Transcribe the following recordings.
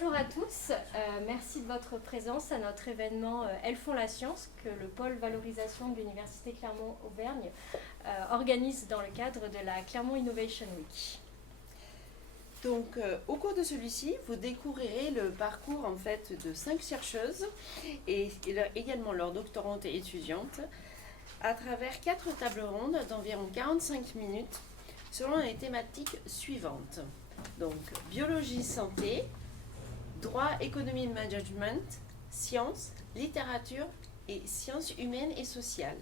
Bonjour à tous, merci de votre présence à notre événement Elles font la science que le pôle valorisation de l'Université Clermont-Auvergne organise dans le cadre de la Clermont Innovation Week. Donc, au cours de celui-ci, vous découvrirez le parcours en fait de 5 chercheuses et également leurs doctorantes et étudiantes à travers 4 tables rondes d'environ 45 minutes selon les thématiques suivantes. Donc, biologie, santé, droit, économie, management, sciences, littérature et sciences humaines et sociales.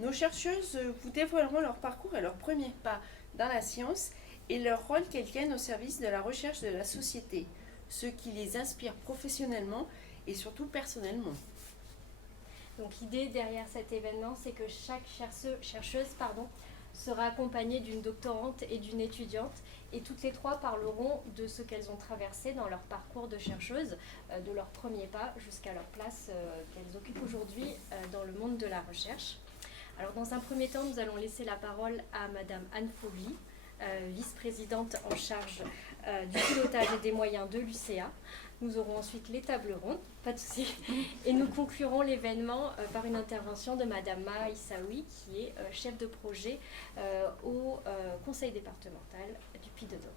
Nos chercheuses vous dévoileront leur parcours et leurs premiers pas dans la science et leur rôle qu'elles tiennent au service de la recherche de la société, ce qui les inspire professionnellement et surtout personnellement. Donc l'idée derrière cet événement, c'est que chaque chercheuse sera accompagnée d'une doctorante et d'une étudiante, et toutes les trois parleront de ce qu'elles ont traversé dans leur parcours de chercheuse, de leurs premiers pas jusqu'à leur place qu'elles occupent aujourd'hui dans le monde de la recherche. Alors dans un premier temps, nous allons laisser la parole à Madame Anne Fogli, vice-présidente en charge du pilotage et des moyens de l'UCA. Nous aurons ensuite les tables rondes, pas de souci, et nous conclurons l'événement par une intervention de Madame Maha Issaoui, qui est chef de projet au conseil départemental du Puy-de-Dôme.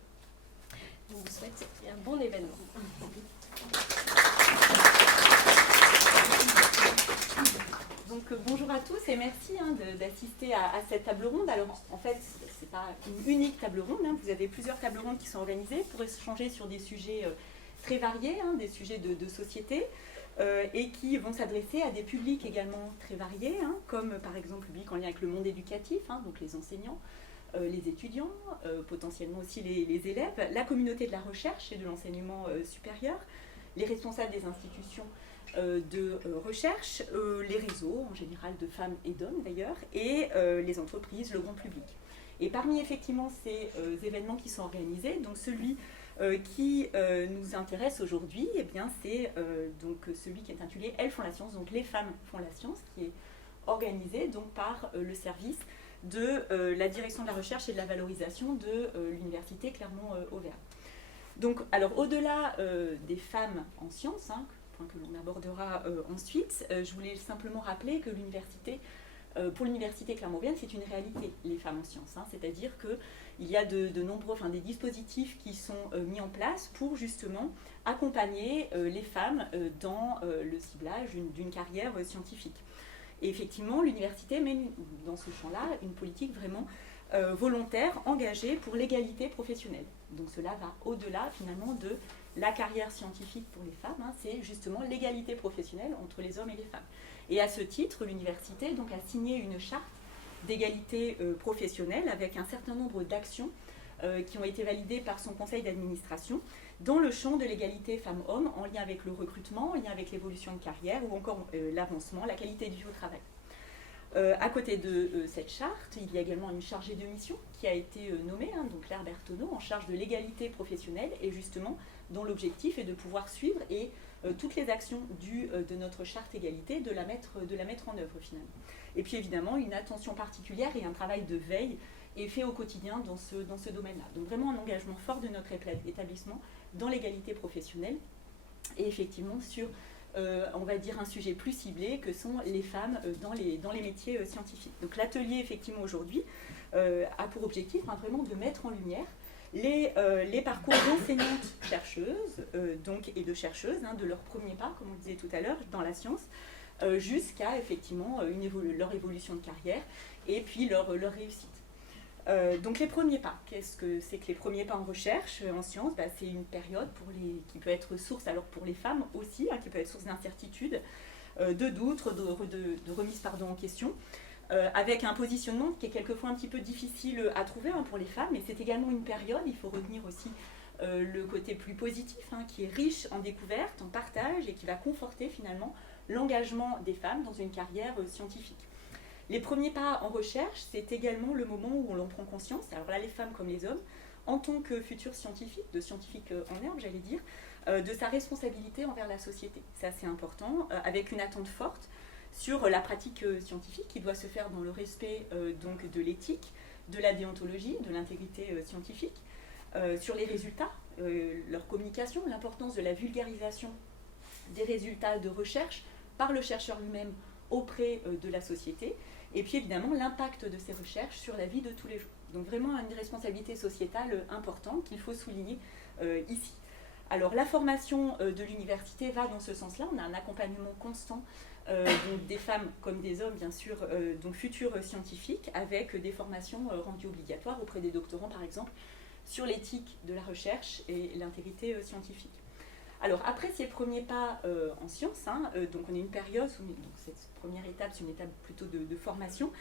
Je vous souhaite un bon événement. Donc bonjour à tous et merci d'assister à cette table ronde. Alors en fait, ce n'est pas une unique table ronde, vous avez plusieurs tables rondes qui sont organisées pour échanger sur des sujets très variés, des sujets de société, et qui vont s'adresser à des publics également très variés, comme par exemple le public en lien avec le monde éducatif, donc les enseignants, les étudiants, potentiellement aussi les élèves, la communauté de la recherche et de l'enseignement supérieur, les responsables des institutions de recherche, les réseaux en général de femmes et d'hommes d'ailleurs, et les entreprises, le grand public. Et parmi effectivement ces événements qui sont organisés, donc celui qui nous intéresse aujourd'hui, eh bien c'est donc celui qui est intitulé Elles font la science, donc les femmes font la science, qui est organisé donc par le service de la direction de la recherche et de la valorisation de l'Université Clermont-Auvergne. Donc, alors au-delà des femmes en sciences, point que l'on abordera ensuite, je voulais simplement rappeler que pour l'Université Clermont-Auvergne, c'est une réalité, les femmes en sciences. C'est-à-dire qu'il y a de nombreux, des dispositifs qui sont mis en place pour justement accompagner les femmes dans le ciblage d'une carrière scientifique. Et effectivement, l'université mène dans ce champ-là une politique vraiment volontaire, engagée pour l'égalité professionnelle. Donc cela va au-delà finalement de la carrière scientifique pour les femmes, c'est justement l'égalité professionnelle entre les hommes et les femmes. Et à ce titre, l'université donc, a signé une charte d'égalité professionnelle avec un certain nombre d'actions qui ont été validées par son conseil d'administration dans le champ de l'égalité femmes-hommes en lien avec le recrutement, en lien avec l'évolution de carrière ou encore l'avancement, la qualité de vie au travail. À côté de cette charte, il y a également une chargée de mission qui a été nommée, donc Claire Berthoneau, en charge de l'égalité professionnelle et justement dont l'objectif est de pouvoir suivre et toutes les actions de notre charte égalité, de la mettre en œuvre finalement. Et puis évidemment, une attention particulière et un travail de veille est fait au quotidien dans ce domaine-là. Donc vraiment un engagement fort de notre établissement dans l'égalité professionnelle et effectivement sur on va dire un sujet plus ciblé que sont les femmes dans les métiers scientifiques. Donc l'atelier effectivement aujourd'hui a pour objectif vraiment de mettre en lumière les parcours d'enseignantes chercheuses et de chercheuses, de leur premier pas, comme on disait tout à l'heure, dans la science, jusqu'à effectivement leur évolution de carrière et puis leur réussite. Donc les premiers pas, qu'est-ce que c'est que les premiers pas en recherche, en sciences? C'est une période qui peut être source, alors pour les femmes aussi, qui peut être source d'incertitude, de doutes, de remise en question, avec un positionnement qui est quelquefois un petit peu difficile à trouver pour les femmes, mais c'est également une période, il faut retenir aussi le côté plus positif, qui est riche en découvertes, en partage, et qui va conforter finalement l'engagement des femmes dans une carrière scientifique. Les premiers pas en recherche, c'est également le moment où l'on prend conscience, alors là les femmes comme les hommes, en tant que futurs scientifiques, de scientifiques en herbe j'allais dire, de sa responsabilité envers la société. C'est assez important, avec une attente forte sur la pratique scientifique qui doit se faire dans le respect donc de l'éthique, de la déontologie, de l'intégrité scientifique, sur les résultats leur communication, l'importance de la vulgarisation des résultats de recherche par le chercheur lui-même auprès de la société, et puis évidemment l'impact de ces recherches sur la vie de tous les jours. Donc vraiment une responsabilité sociétale importante qu'il faut souligner ici. Alors la formation de l'université va dans ce sens-là, on a un accompagnement constant donc des femmes comme des hommes bien sûr, donc futurs scientifiques, avec des formations rendues obligatoires auprès des doctorants par exemple, sur l'éthique de la recherche et l'intégrité scientifique. Alors après ces premiers pas en sciences, donc on a une période, donc cette première étape c'est une étape plutôt de formation,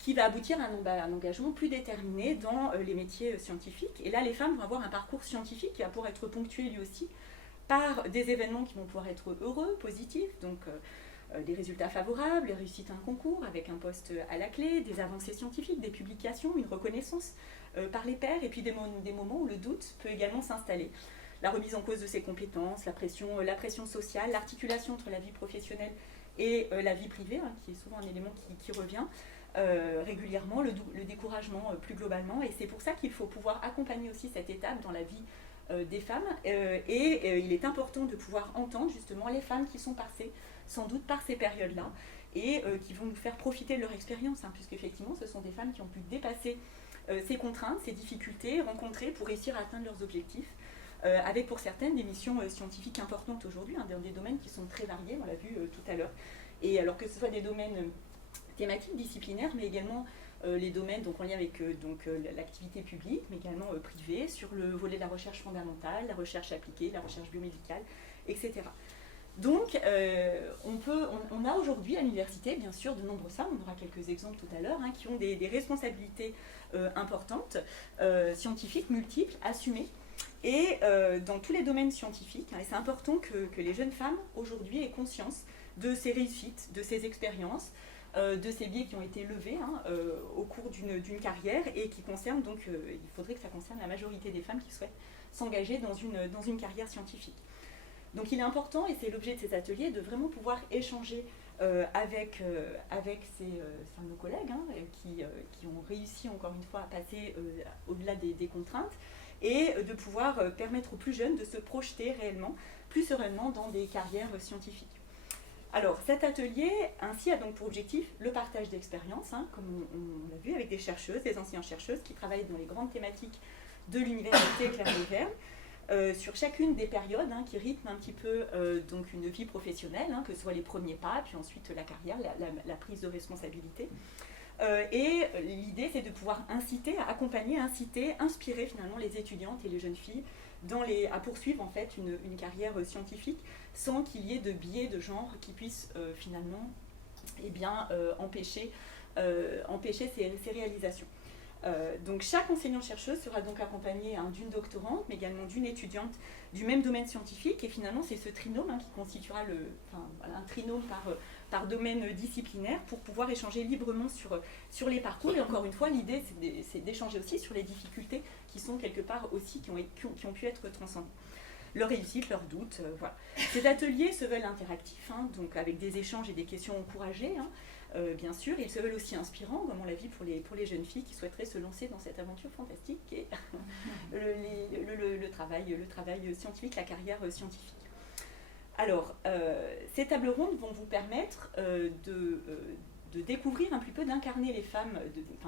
qui va aboutir à un engagement plus déterminé dans les métiers scientifiques. Et là, les femmes vont avoir un parcours scientifique qui va pouvoir être ponctué lui aussi par des événements qui vont pouvoir être heureux, positifs, donc des résultats favorables, les réussites à un concours avec un poste à la clé, des avancées scientifiques, des publications, une reconnaissance par les pairs, et puis des moments où le doute peut également s'installer. La remise en cause de ses compétences, la pression sociale, l'articulation entre la vie professionnelle et la vie privée, qui est souvent un élément qui revient, régulièrement, le découragement plus globalement, et c'est pour ça qu'il faut pouvoir accompagner aussi cette étape dans la vie des femmes, et il est important de pouvoir entendre justement les femmes qui sont passées sans doute par ces périodes-là, et qui vont nous faire profiter de leur expérience, puisqu'effectivement ce sont des femmes qui ont pu dépasser ces contraintes, ces difficultés rencontrées pour réussir à atteindre leurs objectifs, avec pour certaines des missions scientifiques importantes aujourd'hui, dans des domaines qui sont très variés, on l'a vu tout à l'heure, et alors que ce soit des domaines thématiques, disciplinaires, mais également les domaines donc, en lien avec l'activité publique, mais également privée, sur le volet de la recherche fondamentale, la recherche appliquée, la recherche biomédicale, etc. Donc, on a aujourd'hui à l'université, bien sûr, de nombreuses femmes, on aura quelques exemples tout à l'heure, qui ont des responsabilités importantes, scientifiques, multiples, assumées, et dans tous les domaines scientifiques. Et c'est important que les jeunes femmes, aujourd'hui, aient conscience de ces réussites, de ces expériences, de ces biais qui ont été levés au cours d'une carrière, et qui concernent donc, il faudrait que ça concerne la majorité des femmes qui souhaitent s'engager dans une carrière scientifique. Donc il est important, et c'est l'objet de ces ateliers, de vraiment pouvoir échanger avec nos collègues qui ont réussi encore une fois à passer au-delà des contraintes, et de pouvoir permettre aux plus jeunes de se projeter réellement, plus sereinement dans des carrières scientifiques. Alors cet atelier ainsi a donc pour objectif le partage d'expériences, comme on l'a vu, avec des chercheuses, des enseignants-chercheuses qui travaillent dans les grandes thématiques de l'université Clermont-Auvergne, sur chacune des périodes qui rythment un petit peu donc une vie professionnelle, que ce soit les premiers pas, puis ensuite la carrière, la prise de responsabilité. Et l'idée, c'est de pouvoir accompagner, inspirer finalement les étudiantes et les jeunes filles à poursuivre en fait une carrière scientifique sans qu'il y ait de biais de genre qui puissent finalement empêcher ces réalisations. Donc chaque enseignant-chercheuse sera donc accompagnée d'une doctorante, mais également d'une étudiante du même domaine scientifique, et finalement c'est ce trinôme qui constituera un trinôme par domaine disciplinaire pour pouvoir échanger librement sur les parcours. Et encore une fois, l'idée c'est d'échanger aussi sur les difficultés qui sont quelque part aussi, qui ont pu être transcendées. Leurs réussites, leurs doutes, voilà. Ces ateliers se veulent interactifs, donc avec des échanges et des questions encouragées, bien sûr. Ils se veulent aussi inspirants, comme on l'a vu pour les jeunes filles qui souhaiteraient se lancer dans cette aventure fantastique et le travail scientifique, la carrière scientifique. Alors, ces tables rondes vont vous permettre de découvrir un petit peu, d'incarner les femmes,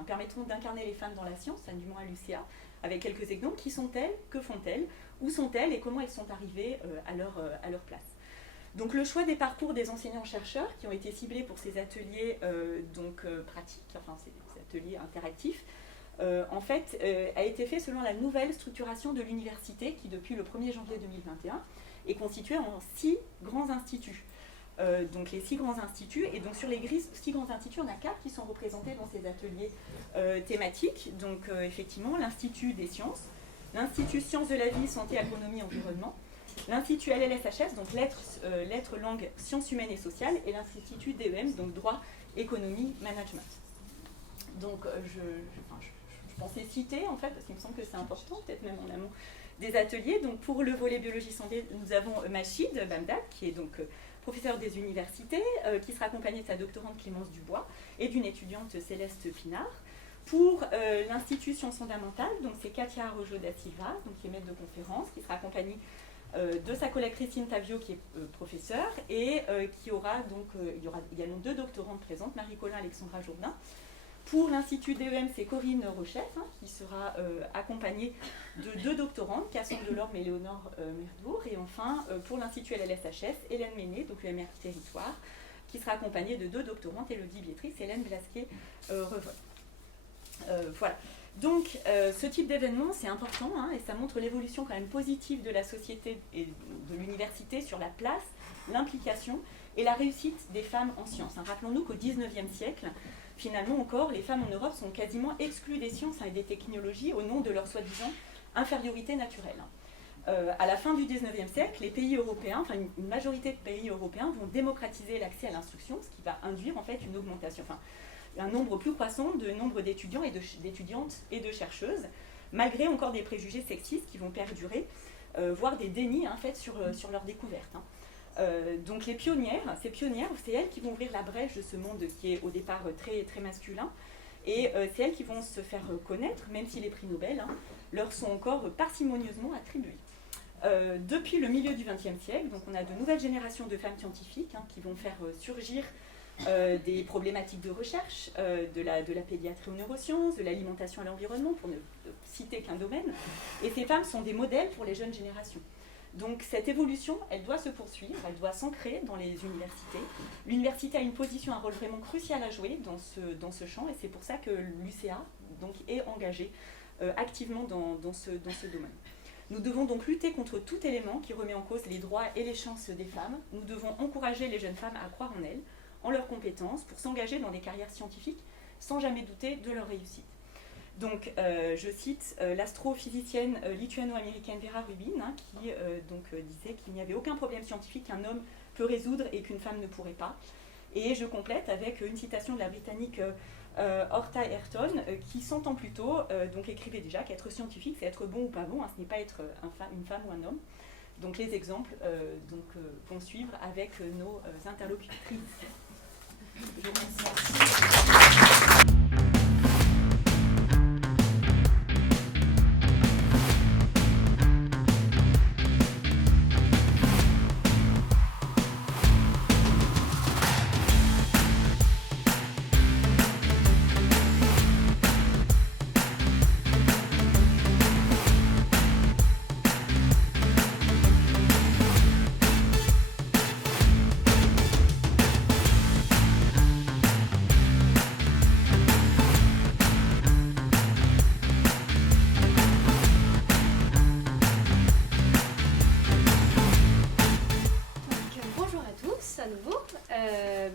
permettront d'incarner les femmes dans la science, du moins à l'UCA, avec quelques exemples. Qui sont-elles? Que font-elles? Où sont-elles? Et comment elles sont arrivées à leur place? Donc le choix des parcours des enseignants-chercheurs qui ont été ciblés pour ces ateliers pratiques, ces ateliers interactifs, en fait, a été fait selon la nouvelle structuration de l'université qui, depuis le 1er janvier 2021, est constituée en 6 grands instituts. Donc les 6 grands instituts, et donc sur les 6 grands instituts, on a 4 qui sont représentés dans ces ateliers thématiques. Donc effectivement, l'Institut des sciences, l'Institut Sciences de la vie, santé, agronomie, environnement, l'Institut LLSHS, donc lettres, langues, sciences humaines et sociales, et l'Institut DEM, donc droit, économie, management. Donc je pensais citer en fait, parce qu'il me semble que c'est important, peut-être même en amont des ateliers. Donc pour le volet biologie santé, nous avons Machid Bamdad, qui est donc professeur des universités, qui sera accompagné de sa doctorante Clémence Dubois et d'une étudiante Céleste Pinard. Pour l'Institut Sciences fondamentales, donc c'est Katia Arrojo da Silva, donc qui est maître de conférence, qui sera accompagnée de sa collègue Christine Tavio, qui est professeure, et qui aura donc, il y aura également 2 doctorantes présentes, Marie-Colin et Alexandra Jourdain. Pour l'Institut DEM, c'est Corinne Rochette, qui sera accompagnée de 2 doctorantes, Cassandre Delorme et Léonore Merdour. Et enfin, pour l'Institut LLSHS, Hélène Méné, donc UMR Territoire, qui sera accompagnée de 2 doctorantes, Élodie Biétris et Hélène Blasquet-Revol. Voilà. Donc, ce type d'événement, c'est important, et ça montre l'évolution quand même positive de la société et de l'université sur la place, l'implication et la réussite des femmes en sciences. Rappelons-nous qu'au XIXe siècle, finalement encore, les femmes en Europe sont quasiment exclues des sciences et des technologies au nom de leur soi-disant infériorité naturelle. À la fin du XIXe siècle, les pays européens, enfin une majorité de pays européens vont démocratiser l'accès à l'instruction, ce qui va induire en fait une augmentation, un nombre plus croissant de nombre d'étudiants et d'étudiantes et de chercheuses, malgré encore des préjugés sexistes qui vont perdurer, voire des dénis en fait, sur leur découverte. Donc ces pionnières, c'est elles qui vont ouvrir la brèche de ce monde qui est au départ très, très masculin, et c'est elles qui vont se faire connaître, même si les prix Nobel leur sont encore parcimonieusement attribués. Depuis le milieu du XXe siècle, donc on a de nouvelles générations de femmes scientifiques qui vont faire surgir des problématiques de recherche, de la pédiatrie aux neurosciences, de l'alimentation à l'environnement, pour ne citer qu'un domaine. Et ces femmes sont des modèles pour les jeunes générations. Donc cette évolution, elle doit se poursuivre, elle doit s'ancrer dans les universités. L'université a une position, un rôle vraiment crucial à jouer dans ce champ, et c'est pour ça que l'UCA est engagée activement dans ce domaine. Nous devons donc lutter contre tout élément qui remet en cause les droits et les chances des femmes. Nous devons encourager les jeunes femmes à croire en elles, en leurs compétences, pour s'engager dans des carrières scientifiques sans jamais douter de leur réussite. Donc, je cite l'astrophysicienne lituano-américaine Vera Rubin, qui disait qu'il n'y avait aucun problème scientifique qu'un homme peut résoudre et qu'une femme ne pourrait pas. Et je complète avec une citation de la Britannique Orta Ayrton, qui 100 ans plus tôt écrivait déjà qu'être scientifique, c'est être bon ou pas bon, ce n'est pas être une femme ou un homme. Donc les exemples vont suivre avec nos interlocutrices. Je vous remercie.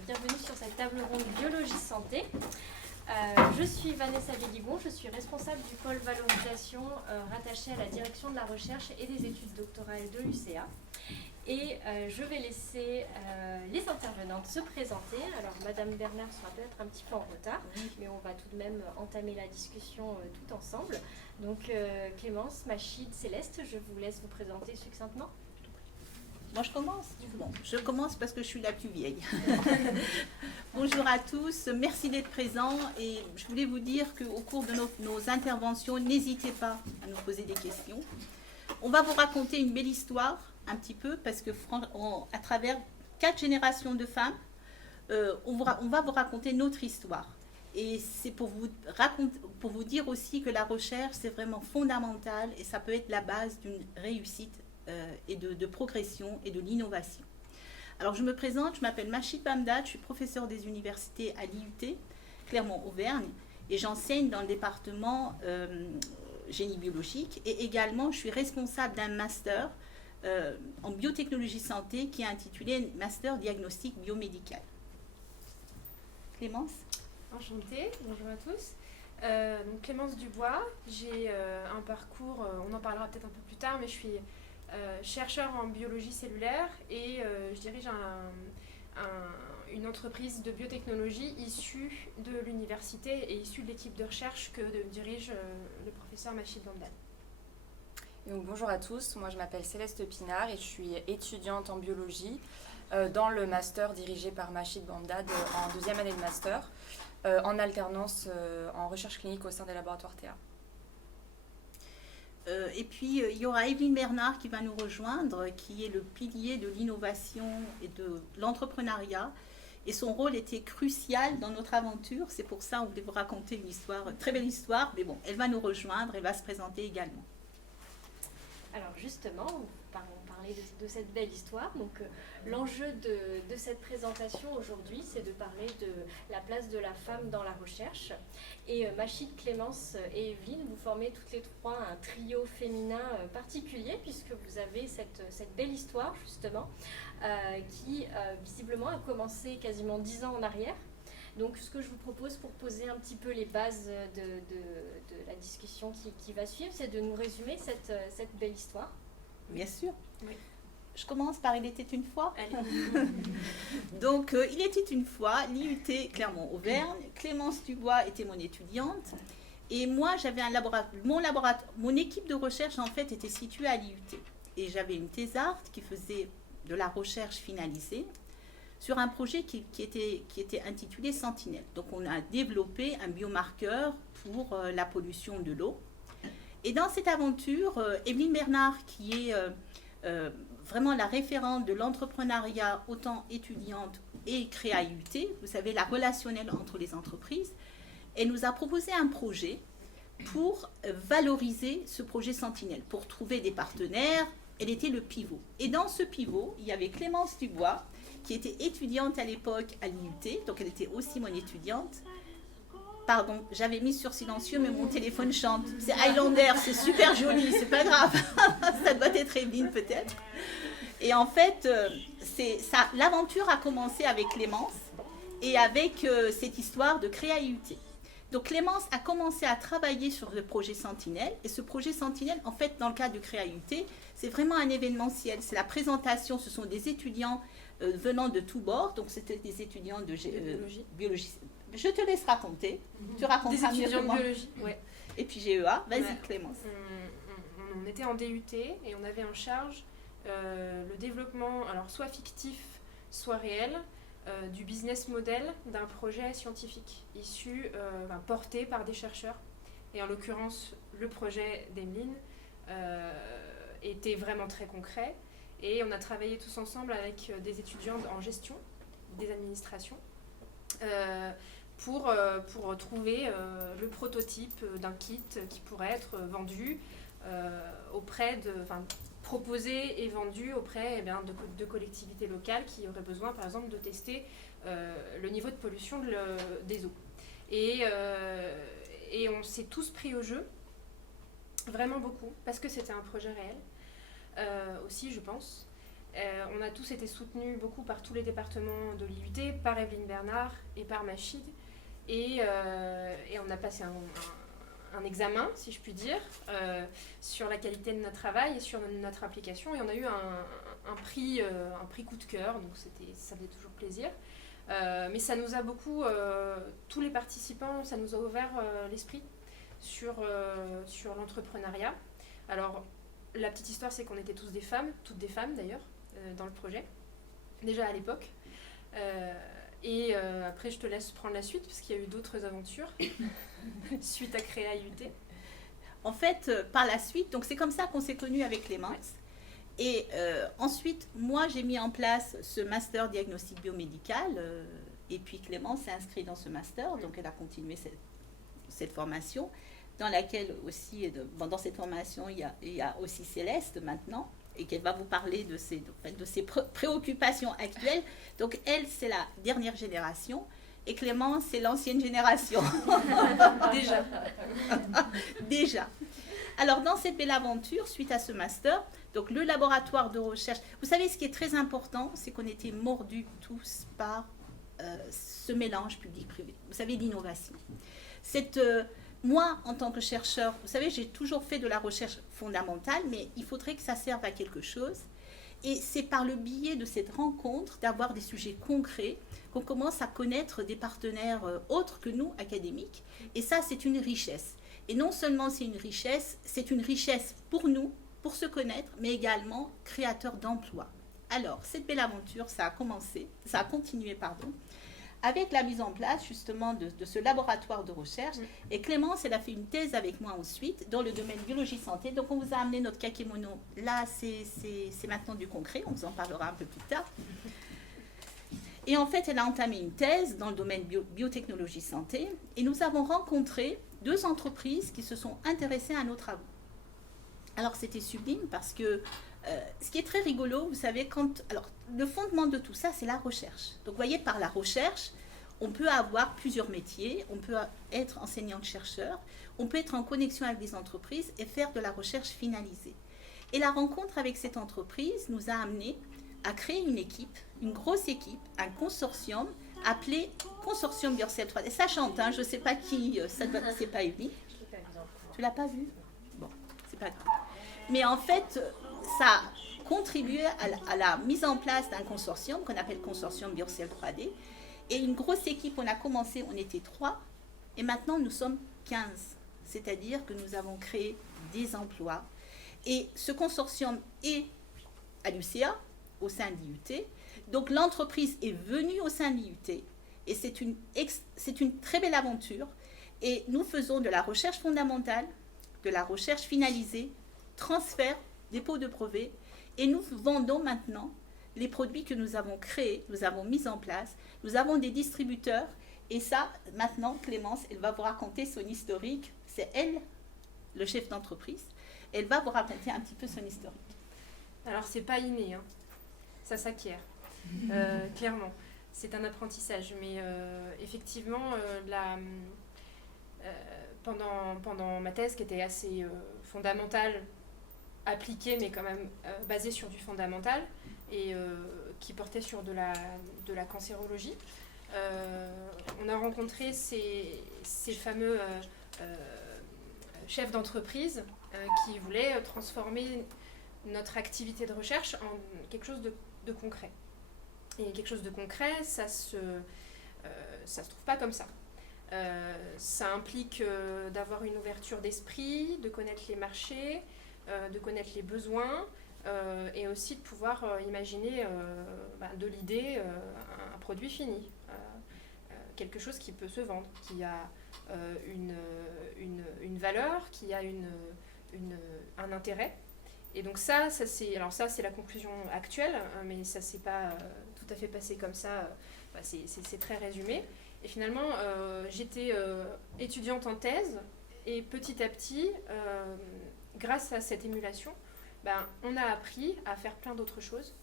Bienvenue sur cette table ronde Biologie Santé. Je suis Vanessa Guédiguon, je suis responsable du pôle valorisation rattaché à la direction de la recherche et des études doctorales de l'UCA. Et je vais laisser les intervenantes se présenter. Alors Madame Bernard sera peut-être un petit peu en retard, mais on va tout de même entamer la discussion tout ensemble. Donc Clémence, Machid, Céleste, je vous laisse vous présenter succinctement. Moi, je commence. Bon, je commence parce que je suis la plus vieille. Bonjour à tous, merci d'être présents. Et je voulais vous dire qu'au cours de nos interventions, n'hésitez pas à nous poser des questions. On va vous raconter une belle histoire, un petit peu, parce que à travers 4 générations de femmes, on va vous raconter notre histoire. Et c'est pour vous dire aussi que la recherche, c'est vraiment fondamental et ça peut être la base d'une réussite et de progression et de l'innovation. Alors je me présente, je m'appelle Machid Bamdad, je suis professeure des universités à l'IUT, Clermont-Auvergne, et j'enseigne dans le département génie biologique, et également je suis responsable d'un master en biotechnologie santé qui est intitulé Master Diagnostic Biomédical. Clémence ? Enchantée, bonjour à tous. Donc Clémence Dubois, j'ai un parcours, on en parlera peut-être un peu plus tard, mais je suis chercheur en biologie cellulaire et je dirige une entreprise de biotechnologie issue de l'université et issue de l'équipe de recherche que dirige le professeur Machid Bamdad. Donc, bonjour à tous, moi je m'appelle Céleste Pinard et je suis étudiante en biologie dans le master dirigé par Machid Bamdad en 2e année de master. en alternance en recherche clinique au sein des laboratoires TA. Et puis, il y aura Evelyne Bernard qui va nous rejoindre, qui est le pilier de l'innovation et de l'entrepreneuriat. Et son rôle était crucial dans notre aventure. C'est pour ça qu'on voulait vous raconter une histoire, une très belle histoire. Mais bon, elle va nous rejoindre, elle va se présenter également. Alors justement, on parlait de cette belle histoire. Donc l'enjeu de cette présentation aujourd'hui, c'est de parler de la place de la femme dans la recherche. Et Machide, Clémence et Evelyne, vous formez toutes les trois un trio féminin particulier, puisque vous avez cette belle histoire justement, qui visiblement a commencé quasiment 10 ans en arrière. Donc ce que je vous propose pour poser un petit peu les bases de la discussion qui va suivre, c'est de nous résumer cette belle histoire. Bien sûr. Oui. Je commence par Il était une fois. Allez. Donc, Il était une fois, l'IUT Clermont-Auvergne. Clémence Dubois était mon étudiante. Et moi, j'avais un laboratoire. Mon équipe de recherche, en fait, était située à l'IUT. Et j'avais une thésarde qui faisait de la recherche finalisée sur un projet qui était intitulé Sentinelle. Donc, on a développé un biomarqueur pour la pollution de l'eau. Et dans cette aventure, Evelyne Bernard, qui est vraiment la référente de l'entrepreneuriat, autant étudiante et créa IUT, vous savez, la relationnelle entre les entreprises, elle nous a proposé un projet pour valoriser ce projet Sentinelle, pour trouver des partenaires. Elle était le pivot. Et dans ce pivot, il y avait Clémence Dubois, qui était étudiante à l'époque à l'IUT, donc elle était aussi mon étudiante. Pardon, j'avais mis sur silencieux, mais mon téléphone chante. C'est Highlander, c'est super joli, c'est pas grave. Ça doit être Evelyne peut-être. Et en fait, l'aventure a commencé avec Clémence et avec cette histoire de créa IUT. Donc Clémence a commencé à travailler sur le projet Sentinelle. Et ce projet Sentinelle, en fait, dans le cadre de créa IUT, c'est vraiment un événementiel. C'est la présentation, ce sont des étudiants venant de tous bords. Donc c'était des étudiants de biologie. Je te laisse raconter. Tu raconteras mieux que moi. Des étudiants de biologie, ouais. Et puis GEA. Vas-y, Ouais. Clémence. On était en DUT et on avait en charge le développement, alors soit fictif, soit réel, du business model d'un projet scientifique porté par des chercheurs. Et en l'occurrence, le projet d'Emeline était vraiment très concret. Et on a travaillé tous ensemble avec des étudiants en gestion des administrations pour trouver le prototype d'un kit qui pourrait être vendu proposé et vendu auprès de collectivités locales qui auraient besoin, par exemple, de tester le niveau de pollution des eaux. Et on s'est tous pris au jeu, vraiment beaucoup, parce que c'était un projet réel, aussi, je pense. On a tous été soutenus beaucoup par tous les départements de l'IUT, par Evelyne Bernard et par Machide. Et on a passé un examen, si je puis dire, sur la qualité de notre travail et sur notre application. Et on a eu un prix coup de cœur, donc ça faisait toujours plaisir. Mais ça nous a beaucoup, tous les participants, ça nous a ouvert l'esprit sur l'entrepreneuriat. Alors, la petite histoire, c'est qu'on était tous des femmes, toutes des femmes d'ailleurs, dans le projet, déjà à l'époque. Et après, je te laisse prendre la suite, parce qu'il y a eu d'autres aventures suite à Créa IUT. En fait, par la suite, donc c'est comme ça qu'on s'est connus avec Clémence. Et ensuite, moi, j'ai mis en place ce master diagnostic biomédical. Et puis Clémence s'est inscrite dans ce master, donc elle a continué cette formation, dans laquelle aussi, dans cette formation, il y a aussi Céleste maintenant, et qu'elle va vous parler de ses préoccupations actuelles. Donc elle, c'est la dernière génération, et Clémence, c'est l'ancienne génération. Déjà. Alors, dans cette belle aventure, suite à ce master, donc le laboratoire de recherche, vous savez, ce qui est très important, c'est qu'on était mordus tous par ce mélange public-privé. Vous savez, l'innovation. Moi, en tant que chercheur, vous savez, j'ai toujours fait de la recherche fondamentale, mais il faudrait que ça serve à quelque chose. Et c'est par le biais de cette rencontre, d'avoir des sujets concrets, qu'on commence à connaître des partenaires autres que nous, académiques. Et ça, c'est une richesse. Et non seulement c'est une richesse pour nous, pour se connaître, mais également créateur d'emplois. Alors, cette belle aventure, ça a continué, avec la mise en place justement de ce laboratoire de recherche. Et Clémence, elle a fait une thèse avec moi ensuite dans le domaine biologie santé. Donc on vous a amené notre kakémono. Là, c'est maintenant du concret, on vous en parlera un peu plus tard. Et en fait, elle a entamé une thèse dans le domaine biotechnologie santé. Et nous avons rencontré 2 entreprises qui se sont intéressées à nos travaux. Alors c'était sublime parce que ce qui est très rigolo, vous savez, alors le fondement de tout ça, c'est la recherche. Donc vous voyez, par la recherche, on peut avoir plusieurs métiers, on peut être enseignante-chercheur, on peut être en connexion avec des entreprises et faire de la recherche finalisée. Et la rencontre avec cette entreprise nous a amené à créer une équipe, une grosse équipe, un consortium appelé Consortium Biorcel 3D. Ça chante, hein, je ne sais pas qui, c'est pas Evelyne. Tu l'as pas vu? Bon, c'est pas grave. Mais en fait, ça a contribué à la mise en place d'un consortium qu'on appelle Consortium Biorcel 3D. Et une grosse équipe, on a commencé, on était 3, et maintenant nous sommes 15. C'est-à-dire que nous avons créé des emplois. Et ce consortium est à l'UCA, au sein de l'IUT. Donc l'entreprise est venue au sein de l'IUT. Et c'est une très belle aventure. Et nous faisons de la recherche fondamentale, de la recherche finalisée, transfert, dépôt de brevets, et nous vendons maintenant les produits que nous avons créés, nous avons mis en place, nous avons des distributeurs, et ça, maintenant, Clémence, elle va vous raconter son historique, c'est elle, le chef d'entreprise, elle va vous raconter un petit peu son historique. Alors, c'est pas inné, hein. Ça s'acquiert, clairement. C'est un apprentissage, mais effectivement, pendant ma thèse, qui était assez fondamentale, appliquée, mais quand même basée sur du fondamental, et qui portait sur de la cancérologie, on a rencontré ces fameux chefs d'entreprise qui voulaient transformer notre activité de recherche en quelque chose de concret. Et quelque chose de concret, ça se trouve pas comme ça. Ça implique d'avoir une ouverture d'esprit, de connaître les marchés, de connaître les besoins, et aussi de pouvoir imaginer de l'idée un produit fini, quelque chose qui peut se vendre, qui a une valeur, qui a un intérêt. Et donc ça c'est la conclusion actuelle, mais ça s'est pas tout à fait passé comme ça, c'est très résumé. Et finalement, j'étais étudiante en thèse, et petit à petit, grâce à cette émulation, on a appris à faire plein d'autres choses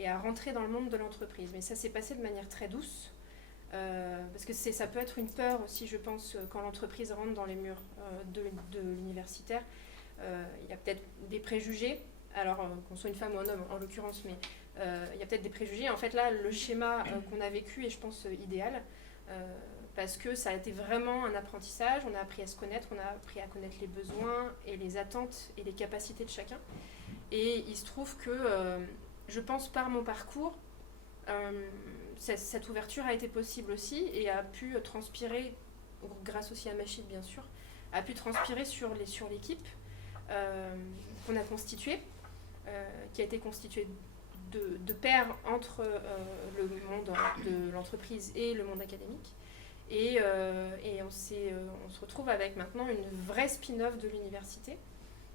et à rentrer dans le monde de l'entreprise. Mais ça s'est passé de manière très douce, parce que ça peut être une peur aussi, je pense, quand l'entreprise rentre dans les murs de l'universitaire. Il y a peut-être des préjugés, alors qu'on soit une femme ou un homme en l'occurrence, mais il y a peut-être des préjugés. En fait, là, le schéma qu'on a vécu est, je pense, idéal, parce que ça a été vraiment un apprentissage. On a appris à se connaître, on a appris à connaître les besoins et les attentes et les capacités de chacun. Et il se trouve que, je pense, par mon parcours, cette ouverture a été possible aussi et a pu transpirer, grâce aussi à Machine bien sûr, a pu transpirer sur l'équipe qu'on a constituée, qui a été constituée de pairs entre le monde de l'entreprise et le monde académique. Et on se retrouve avec maintenant une vraie spin-off de l'université,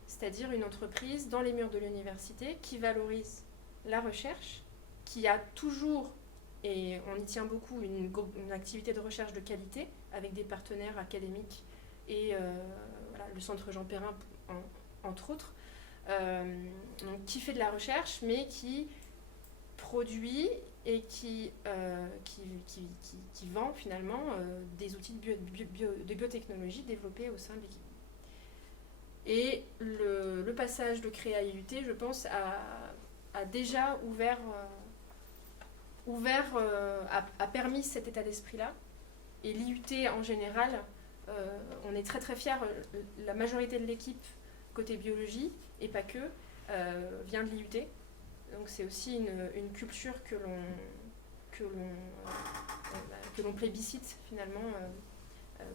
c'est-à-dire une entreprise dans les murs de l'université qui valorise la recherche, qui a toujours, et on y tient beaucoup, une activité de recherche de qualité avec des partenaires académiques et le Centre Jean Perrin entre autres, donc qui fait de la recherche mais qui produit et qui vend finalement des outils de biotechnologie développés au sein de l'équipe. Et le passage de Créa à IUT, je pense, a déjà a permis cet état d'esprit-là. Et l'IUT en général, on est très très fiers, la majorité de l'équipe côté biologie, et pas que, vient de l'IUT. Donc c'est aussi une culture que l'on plébiscite finalement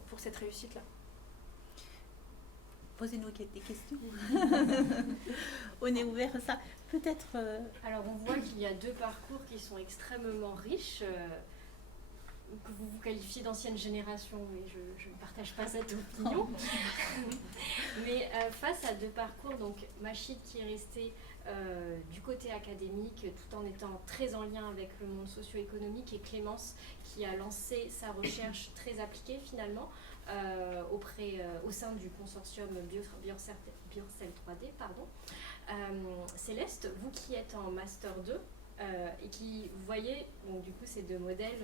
pour cette réussite-là. Posez-nous des questions. On est ouvert à ça. Peut-être... Alors on voit qu'il y a 2 parcours qui sont extrêmement riches. que vous vous qualifiez d'ancienne génération, mais je ne partage pas cette opinion. Mais face à deux parcours, donc Machid qui est resté du côté académique tout en étant très en lien avec le monde socio-économique, et Clémence qui a lancé sa recherche très appliquée finalement au sein du consortium Biorcel 3D. Céleste, vous qui êtes en Master 2, et qui voyez, donc du coup ces deux modèles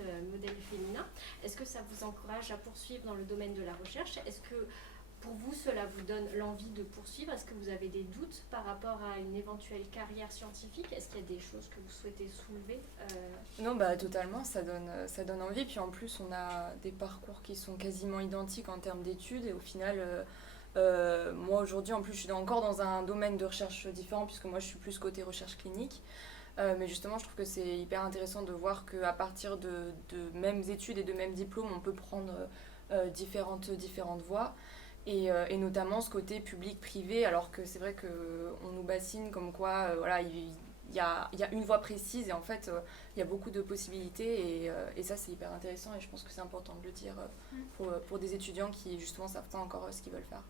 féminins, est-ce que ça vous encourage à poursuivre dans le domaine de la recherche? Est-ce que pour vous cela vous donne l'envie de poursuivre? Est-ce que vous avez des doutes par rapport à une éventuelle carrière scientifique? Est-ce qu'il y a des choses que vous souhaitez soulever? Non, totalement, ça donne envie. Puis en plus, on a des parcours qui sont quasiment identiques en termes d'études. Et au final, moi aujourd'hui, en plus, je suis encore dans un domaine de recherche différent, puisque moi, je suis plus côté recherche clinique. Mais justement, je trouve que c'est hyper intéressant de voir qu'à partir de mêmes études et de mêmes diplômes, on peut prendre différentes voies. Et notamment ce côté public-privé, alors que c'est vrai qu'on nous bassine comme quoi il y a une voie précise, et en fait il y a beaucoup de possibilités, et ça c'est hyper intéressant, et je pense que c'est important de le dire pour des étudiants qui justement savent pas encore ce qu'ils veulent faire.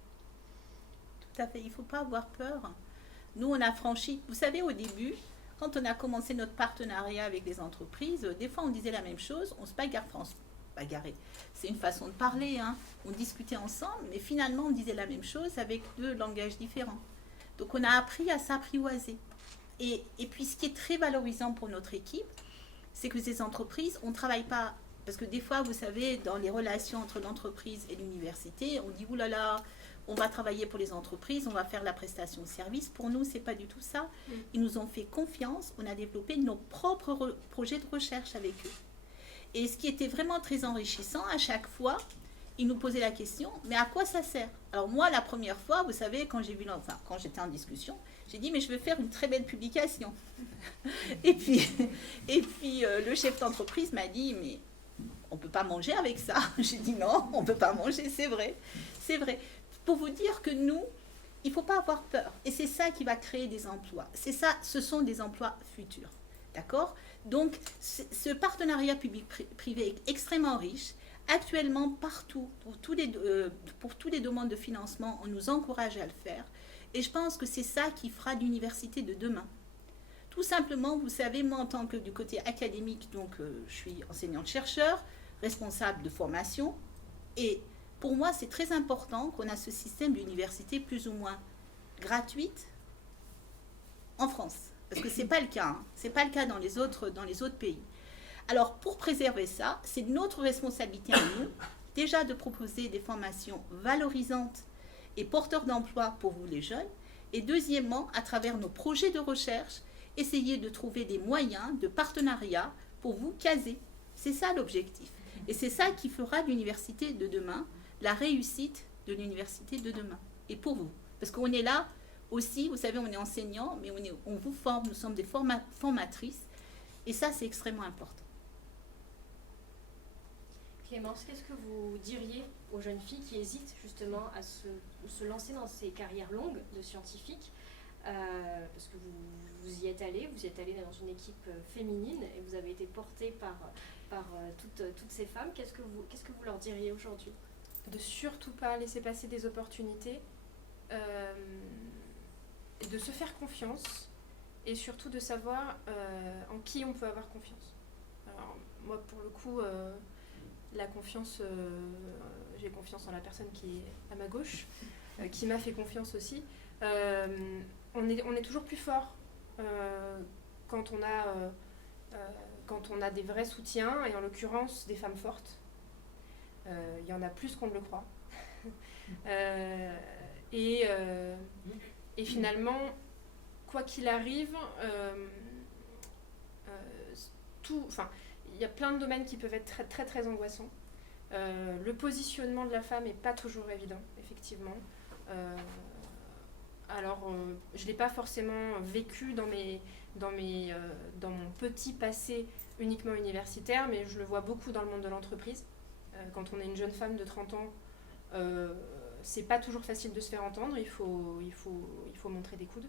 Tout à fait, il ne faut pas avoir peur. Nous, on a franchi, vous savez, au début, quand on a commencé notre partenariat avec les entreprises, des fois on disait la même chose, on se bagarrait. C'est une façon de parler, hein. On discutait ensemble, mais finalement on disait la même chose avec deux langages différents. Donc on a appris à s'apprivoiser. Et puis ce qui est très valorisant pour notre équipe, c'est que ces entreprises, on ne travaille pas, parce que des fois, vous savez, dans les relations entre l'entreprise et l'université, on dit « oulala, on va travailler pour les entreprises, on va faire la prestation de service ». Pour nous, ce n'est pas du tout ça. Ils nous ont fait confiance, on a développé nos propres projets de recherche avec eux. Et ce qui était vraiment très enrichissant, à chaque fois, ils nous posaient la question, mais à quoi ça sert? Alors moi, la première fois, vous savez, quand j'étais en discussion, j'ai dit, mais je veux faire une très belle publication. et puis le chef d'entreprise m'a dit, mais on ne peut pas manger avec ça. J'ai dit, non, on ne peut pas manger, c'est vrai. C'est vrai. Pour vous dire que nous, il ne faut pas avoir peur. Et c'est ça qui va créer des emplois. C'est ça, ce sont des emplois futurs. D'accord? Donc, ce partenariat public-privé est extrêmement riche. Actuellement, partout, pour tous les demandes de financement, on nous encourage à le faire. Et je pense que c'est ça qui fera l'université de demain. Tout simplement, vous savez, moi, en tant que du côté académique, donc je suis enseignante-chercheur, responsable de formation. Et pour moi, c'est très important qu'on a ce système d'université plus ou moins gratuite en France. Parce que ce n'est pas le cas. Hein. Ce n'est pas le cas dans les autres pays. Alors, pour préserver ça, c'est notre responsabilité à nous, déjà de proposer des formations valorisantes et porteurs d'emploi pour vous les jeunes. Et deuxièmement, à travers nos projets de recherche, essayer de trouver des moyens de partenariat pour vous caser. C'est ça l'objectif. Et c'est ça qui fera l'université de demain, la réussite de l'université de demain. Et pour vous. Parce qu'on est là aussi, vous savez, on est enseignant, mais on vous forme, nous sommes des formatrices. Et ça, c'est extrêmement important. Clémence, qu'est-ce que vous diriez aux jeunes filles qui hésitent justement à se lancer dans ces carrières longues de scientifiques, parce que vous y êtes allée dans une équipe féminine et vous avez été portée par toutes ces femmes. Qu'est-ce que vous leur diriez aujourd'hui? De surtout pas laisser passer des opportunités, de se faire confiance et surtout de savoir en qui on peut avoir confiance. Alors, moi, pour le coup, la confiance, j'ai confiance en la personne qui est à ma gauche, qui m'a fait confiance aussi. On est toujours plus fort quand on a des vrais soutiens, et en l'occurrence des femmes fortes. Il y en a plus qu'on ne le croit. Et finalement, quoi qu'il arrive, il y a plein de domaines qui peuvent être très très, très angoissants. Le positionnement de la femme n'est pas toujours évident, effectivement. Je ne l'ai pas forcément vécu dans mon petit passé uniquement universitaire, mais je le vois beaucoup dans le monde de l'entreprise. Quand on est une jeune femme de 30 ans, c'est pas toujours facile de se faire entendre, il faut montrer des coudes.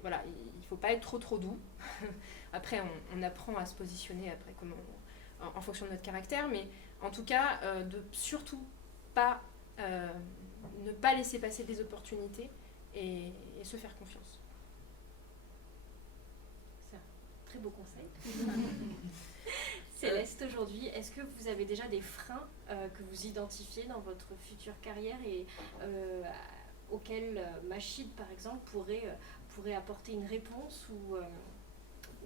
voilà, il ne faut pas être trop doux. Après, on apprend à se positionner après en fonction de notre caractère, mais en tout cas, de surtout pas ne pas laisser passer des opportunités et se faire confiance. C'est un très beau conseil. Céleste, aujourd'hui, est-ce que vous avez déjà des freins que vous identifiez dans votre future carrière et auxquels Machid, par exemple, pourrait apporter une réponse ou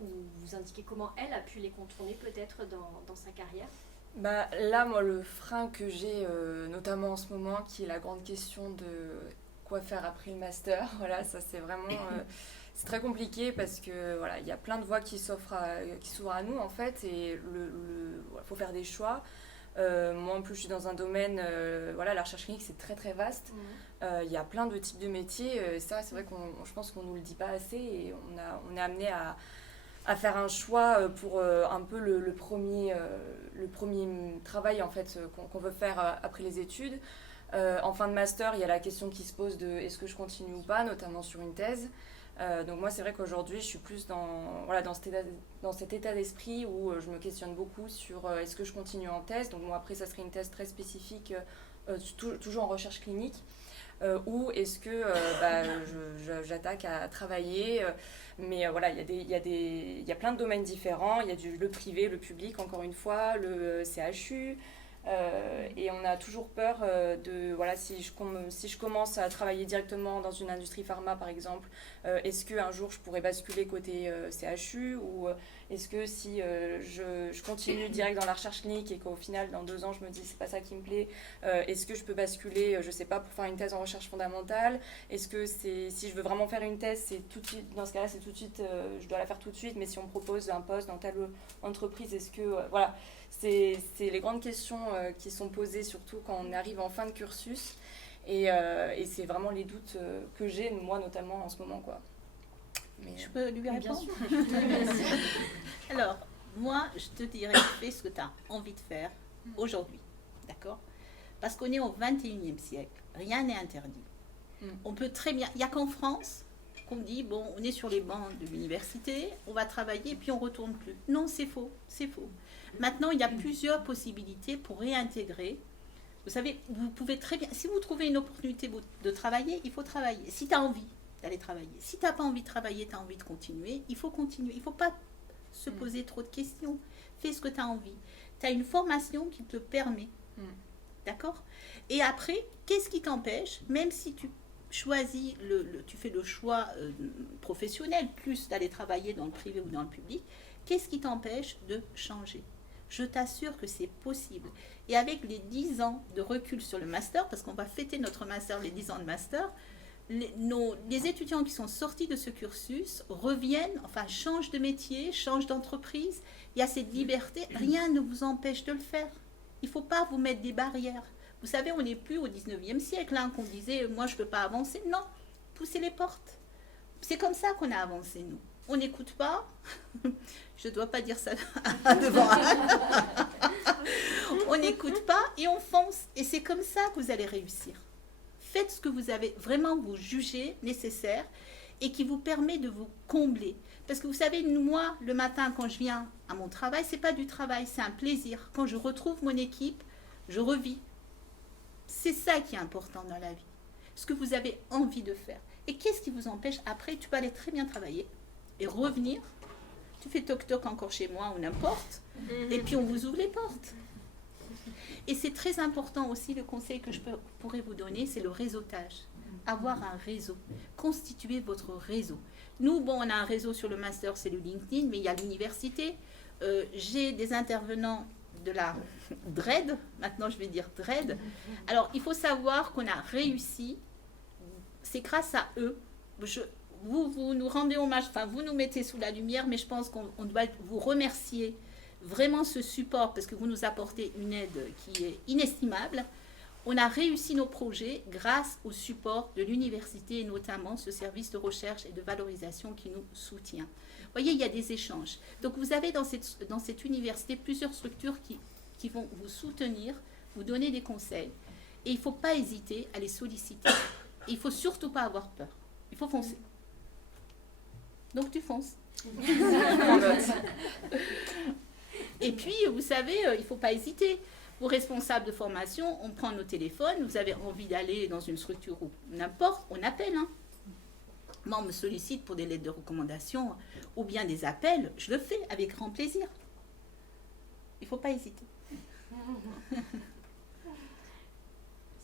vous indiquer comment elle a pu les contourner peut-être dans sa carrière? Bah, là, moi, le frein que j'ai, notamment en ce moment, qui est la grande question de quoi faire après le master, voilà, ça c'est vraiment... c'est très compliqué parce que voilà, il y a plein de voies qui s'ouvrent à nous en fait et faut faire des choix. Moi en plus je suis dans un domaine, voilà, la recherche clinique c'est très très vaste. Il y a plein de types de métiers. Ça c'est vrai je pense qu'on nous le dit pas assez et on est amené à faire un choix pour un peu le premier travail en fait qu'on veut faire après les études. En fin de master, il y a la question qui se pose de est-ce que je continue ou pas, notamment sur une thèse. Donc moi c'est vrai qu'aujourd'hui je suis plus dans cet état d'esprit où je me questionne beaucoup sur est-ce que je continue en thèse. Donc moi après ça serait une thèse très spécifique, toujours en recherche clinique, ou est-ce que j'attaque à travailler. Mais voilà, il y a plein de domaines différents. Il y a le privé, le public, encore une fois, le CHU. Et on a toujours peur si je commence à travailler directement dans une industrie pharma par exemple, est-ce qu'un jour je pourrais basculer côté CHU ou est-ce que si je continue direct dans la recherche clinique et qu'au final dans 2 ans je me dis c'est pas ça qui me plaît, est-ce que je peux basculer, je sais pas, pour faire une thèse en recherche fondamentale? Est-ce que si je veux vraiment faire une thèse, c'est tout de suite, dans ce cas-là c'est tout de suite, je dois la faire tout de suite, mais si on me propose un poste dans telle entreprise, est-ce que voilà. C'est les grandes questions qui sont posées, surtout quand on arrive en fin de cursus. Et c'est vraiment les doutes que j'ai, moi notamment, en ce moment, quoi. Mais je peux lui répondre? Bien sûr. Alors, moi, je te dirais, fais ce que tu as envie de faire aujourd'hui. D'accord? Parce qu'on est au 21e siècle. Rien n'est interdit. On peut très bien... Il n'y a qu'en France qu'on dit, bon, on est sur les bancs de l'université, on va travailler, puis on ne retourne plus. Non, c'est faux. C'est faux. Maintenant, il y a plusieurs possibilités pour réintégrer. Vous savez, vous pouvez très bien... Si vous trouvez une opportunité de travailler, il faut travailler. Si tu as envie d'aller travailler. Si tu n'as pas envie de travailler, tu as envie de continuer, il faut continuer. Il ne faut pas se poser trop de questions. Fais ce que tu as envie. Tu as une formation qui te permet. D'accord? Et après, qu'est-ce qui t'empêche, même si tu choisis, tu fais le choix professionnel, plus d'aller travailler dans le privé ou dans le public, qu'est-ce qui t'empêche de changer? Je t'assure que c'est possible. Et avec les 10 ans de recul sur le master, parce qu'on va fêter notre master, les 10 ans de master, les étudiants qui sont sortis de ce cursus reviennent, enfin changent de métier, changent d'entreprise. Il y a cette liberté, rien ne vous empêche de le faire. Il ne faut pas vous mettre des barrières. Vous savez, on n'est plus au 19e siècle, hein, qu'on disait, moi je ne peux pas avancer. Non, poussez les portes. C'est comme ça qu'on a avancé, nous. On n'écoute pas. Je ne dois pas dire ça devant. On n'écoute pas et on fonce. Et c'est comme ça que vous allez réussir. Faites ce que vous avez vraiment vous jugez nécessaire et qui vous permet de vous combler. Parce que vous savez, moi, le matin, quand je viens à mon travail, ce n'est pas du travail, c'est un plaisir. Quand je retrouve mon équipe, je revis. C'est ça qui est important dans la vie. Ce que vous avez envie de faire. Et qu'est-ce qui vous empêche? Après, tu peux aller très bien travailler et revenir. Tu fais toc-toc encore chez moi ou n'importe. Et puis, on vous ouvre les portes. Et c'est très important aussi, le conseil que je pourrais vous donner, c'est le réseautage. Avoir un réseau. Constituer votre réseau. Nous, bon, on a un réseau sur le master, c'est le LinkedIn, mais il y a l'université. J'ai des intervenants de la DRED, maintenant je vais dire DRED. Alors, il faut savoir qu'on a réussi, c'est grâce à eux. Vous nous rendez hommage, enfin, vous nous mettez sous la lumière, mais je pense qu'on doit vous remercier vraiment ce support, parce que vous nous apportez une aide qui est inestimable. On a réussi nos projets grâce au support de l'université et notamment ce service de recherche et de valorisation qui nous soutient. Vous voyez, il y a des échanges. Donc vous avez dans cette université plusieurs structures qui vont vous soutenir, vous donner des conseils. Et il ne faut pas hésiter à les solliciter. Et il ne faut surtout pas avoir peur. Il faut foncer. Donc tu fonces. On note. Et puis, vous savez, il ne faut pas hésiter. Vos responsables de formation, on prend nos téléphones, vous avez envie d'aller dans une structure ou n'importe, on appelle. Hein. Moi, on me sollicite pour des lettres de recommandation ou bien des appels, je le fais avec grand plaisir. Il ne faut pas hésiter.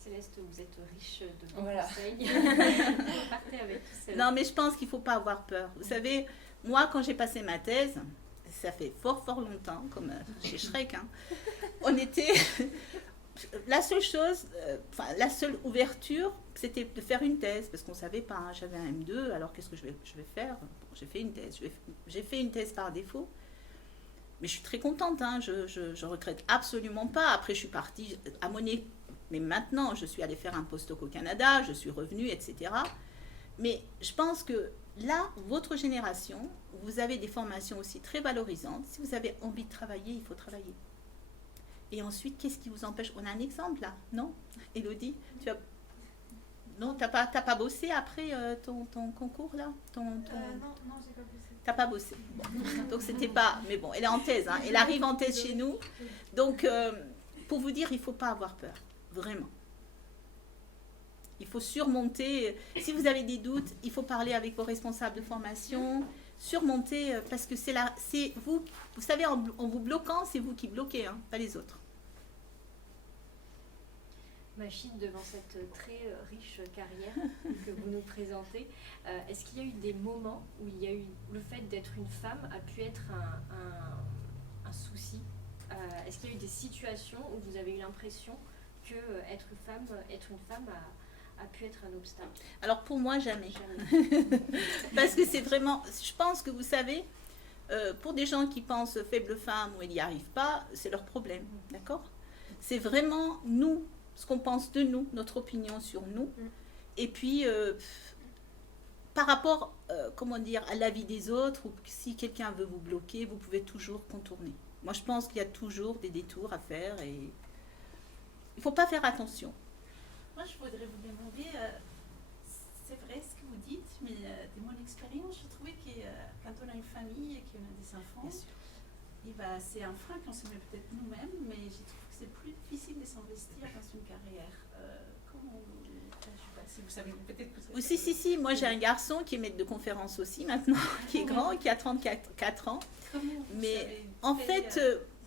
Céleste, vous êtes riche de bons Voilà. conseils. Partez avec tout cela. Non, mais je pense qu'il ne faut pas avoir peur. Vous savez, moi, quand j'ai passé ma thèse, ça fait fort longtemps, comme chez Shrek, hein, on était... La seule chose, la seule ouverture, c'était de faire une thèse, parce qu'on ne savait pas, hein, j'avais un M2, alors qu'est-ce que je vais faire? Bon, j'ai fait une thèse, j'ai fait une thèse par défaut, mais je suis très contente, hein, je regrette absolument pas. Après, je suis partie à Monet, mais maintenant, je suis allée faire un postdoc au Canada, je suis revenue, etc. Mais je pense que là, votre génération, vous avez des formations aussi très valorisantes. Si vous avez envie de travailler, il faut travailler. Et ensuite, qu'est-ce qui vous empêche? On a un exemple là, non? Élodie, tu as... Non, t'as pas bossé après ton concours là? Non, j'ai pas bossé. T'as pas bossé. Bon. Donc c'était pas... Mais bon, elle est en thèse, hein. Elle arrive en thèse chez nous. Donc, pour vous dire, il ne faut pas avoir peur. Vraiment. Il faut surmonter. Si vous avez des doutes, il faut parler avec vos responsables de formation. Surmonter, parce que c'est vous. Vous savez, en vous bloquant, c'est vous qui bloquez, hein, pas les autres. Machine, devant cette très riche carrière que vous nous présentez, est-ce qu'il y a eu des moments où il y a eu le fait d'être une femme a pu être un souci? Est-ce qu'il y a eu des situations où vous avez eu l'impression que être une femme a pu être un obstacle? Alors pour moi, jamais. Jamais. Parce que c'est vraiment... Je pense que vous savez, pour des gens qui pensent faible femme ou ils n'y arrivent pas, c'est leur problème, d'accord? C'est vraiment nous, ce qu'on pense de nous, notre opinion sur nous. Et puis, par rapport, comment dire, à l'avis des autres, ou si quelqu'un veut vous bloquer, vous pouvez toujours contourner. Moi, je pense qu'il y a toujours des détours à faire et il ne faut pas faire attention. Moi, je voudrais vous demander, c'est vrai ce que vous dites, mais de mon expérience, je trouvais que quand on a une famille et qu'on a des enfants, c'est un frein qu'on se met peut-être nous-mêmes, mais je trouve que c'est plus difficile de s'investir dans une carrière. Comment je sais pas si vous savez, peut-être que vous savez. Si, moi j'ai un garçon qui est maître de conférence aussi maintenant, qui est grand, qui a 34 ans. Mais en fait,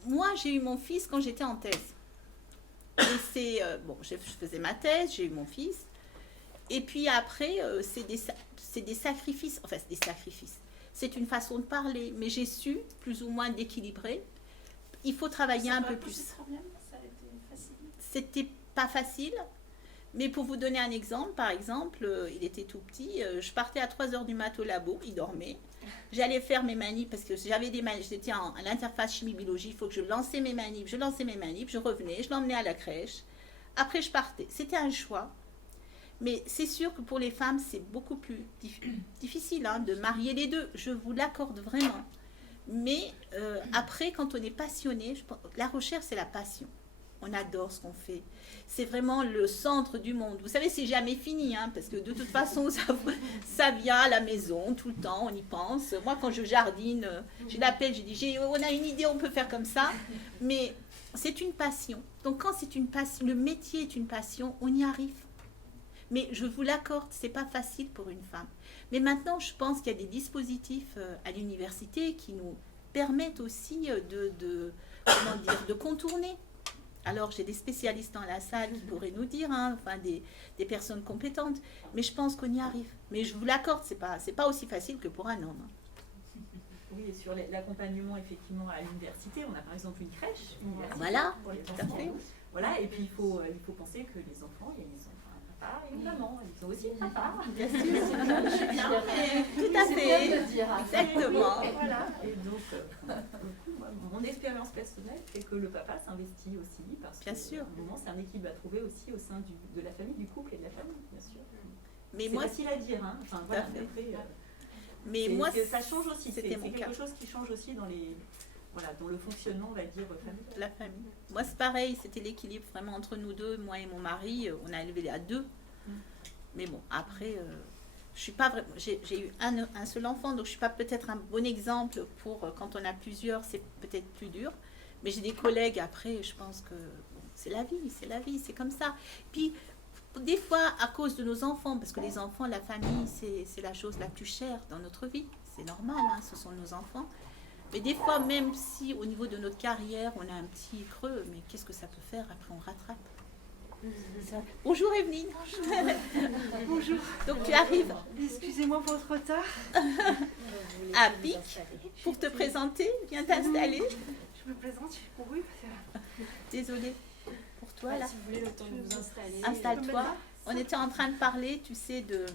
moi j'ai eu mon fils quand j'étais en thèse. Et c'est, je faisais ma thèse, j'ai eu mon fils. Et puis après, c'est des sacrifices, enfin c'est des sacrifices. C'est une façon de parler, mais j'ai su plus ou moins d'équilibrer. Il faut travailler un peu plus. Ça a été facile. C'était pas facile, mais pour vous donner un exemple, par exemple, il était tout petit, je partais à 3h du mat' au labo, il dormait. J'allais faire mes manips parce que j'avais des manips, j'étais à l'interface chimie-biologie, il faut que je lançais mes manips, je revenais, je l'emmenais à la crèche. Après, je partais. C'était un choix. Mais c'est sûr que pour les femmes, c'est beaucoup plus difficile hein, de marier les deux. Je vous l'accorde vraiment. Mais après, quand on est passionné, la recherche, c'est la passion. On adore ce qu'on fait. C'est vraiment le centre du monde. Vous savez, c'est jamais fini, hein, parce que de toute façon, ça vient à la maison tout le temps, on y pense. Moi, quand je jardine, je l'appelle, je dis, on a une idée, on peut faire comme ça. Mais c'est une passion. Donc, quand c'est une passion, le métier est une passion, on y arrive. Mais je vous l'accorde, c'est pas facile pour une femme. Mais maintenant, je pense qu'il y a des dispositifs à l'université qui nous permettent aussi de contourner. Alors, j'ai des spécialistes dans la salle qui pourraient nous dire, hein, enfin des personnes compétentes, mais je pense qu'on y arrive. Mais je vous l'accorde, c'est pas aussi facile que pour un homme. Oui, et sur l'accompagnement effectivement à l'université, on a par exemple une crèche Voilà, pour les tout à enfants. fait. Voilà, et puis il faut penser que les enfants, il y a des enfants un papa et une maman, ils ont aussi un papa. Bien sûr, tout à fait, exactement. Voilà, et donc mon expérience personnelle, c'est que le papa s'investit aussi, parce Bien que sûr. à un moment, c'est un équilibre à trouver aussi au sein de la famille, du couple et de la famille, bien sûr. Mais C'est moi, facile à dire, hein. Enfin, voilà, fait. après, mais moi, ça change aussi, c'est c'était mon quelque cas. chose qui change aussi dans le fonctionnement, on va dire, familial. La famille. Moi, c'est pareil, c'était l'équilibre vraiment entre nous deux, moi et mon mari. On a élevé à deux. Mais bon, après, je suis pas vraiment, j'ai eu un seul enfant, donc je suis pas peut-être un bon exemple pour quand on a plusieurs, c'est peut-être plus dur. Mais j'ai des collègues après, je pense que bon, c'est la vie, c'est comme ça. Puis des fois, à cause de nos enfants, parce que les enfants, la famille, c'est la chose la plus chère dans notre vie. C'est normal, hein, ce sont nos enfants. Mais des fois, même si au niveau de notre carrière, on a un petit creux, mais qu'est-ce que ça peut faire? Après, on rattrape. Bonjour Evelyne. Bonjour. Donc tu arrives Excusez-moi pour votre retard. à Pic pour te présenter, viens t'installer. Je me plaisante, je suis courue. Désolée pour toi là. Si vous voulez le temps de vous installer. Installe-toi. On était en train de parler, tu sais, de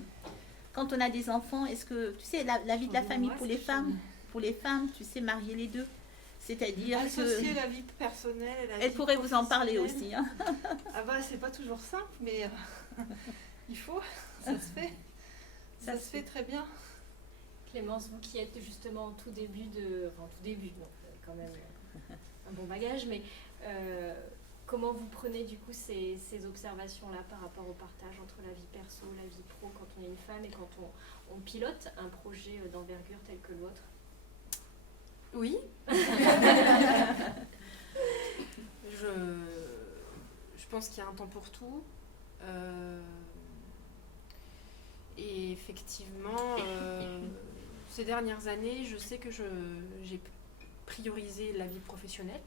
quand on a des enfants, est-ce que tu sais la vie de la famille pour les femmes, tu sais, marier les deux. C'est-à-dire associer que la vie personnelle et la elle vie pourrait vous en parler professionnelle. aussi. Hein. Ah bah c'est pas toujours simple, mais il faut, ça se fait. Ça se fait très bien. Clémence, vous qui êtes justement au tout début donc quand même un bon bagage, mais comment vous prenez du coup ces observations-là par rapport au partage entre la vie perso, la vie pro quand on est une femme et quand on pilote un projet d'envergure tel que le vôtre? Oui. Je pense qu'il y a un temps pour tout. Et effectivement, ces dernières années, je sais que j'ai priorisé la vie professionnelle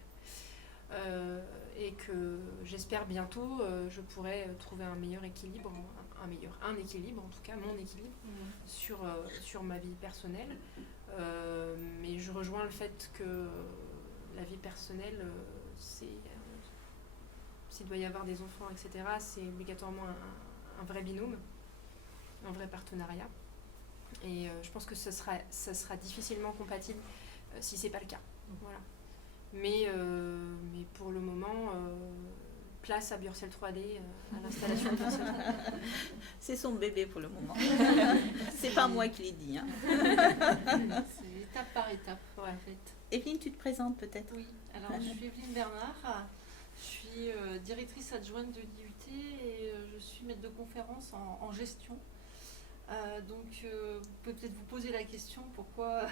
et que j'espère bientôt je pourrai trouver un meilleur équilibre, un équilibre, en tout cas mon équilibre sur ma vie personnelle. Mais je rejoins le fait que la vie personnelle, s'il doit y avoir des enfants, etc., c'est obligatoirement un vrai binôme, un vrai partenariat. Et je pense que ça sera difficilement compatible si c'est pas le cas. Voilà. Mais pour le moment, place à Bürcel 3D, à l'installation de Bürcel 3D. C'est son bébé pour le moment. C'est pas moi qui l'ai dit. Hein. C'est étape par étape, en fait. Evelyne, tu te présentes peut-être? Oui, alors je suis Evelyne Bernard, je suis directrice adjointe de l'IUT et je suis maître de conférence en gestion. Donc vous pouvez peut-être vous poser la question pourquoi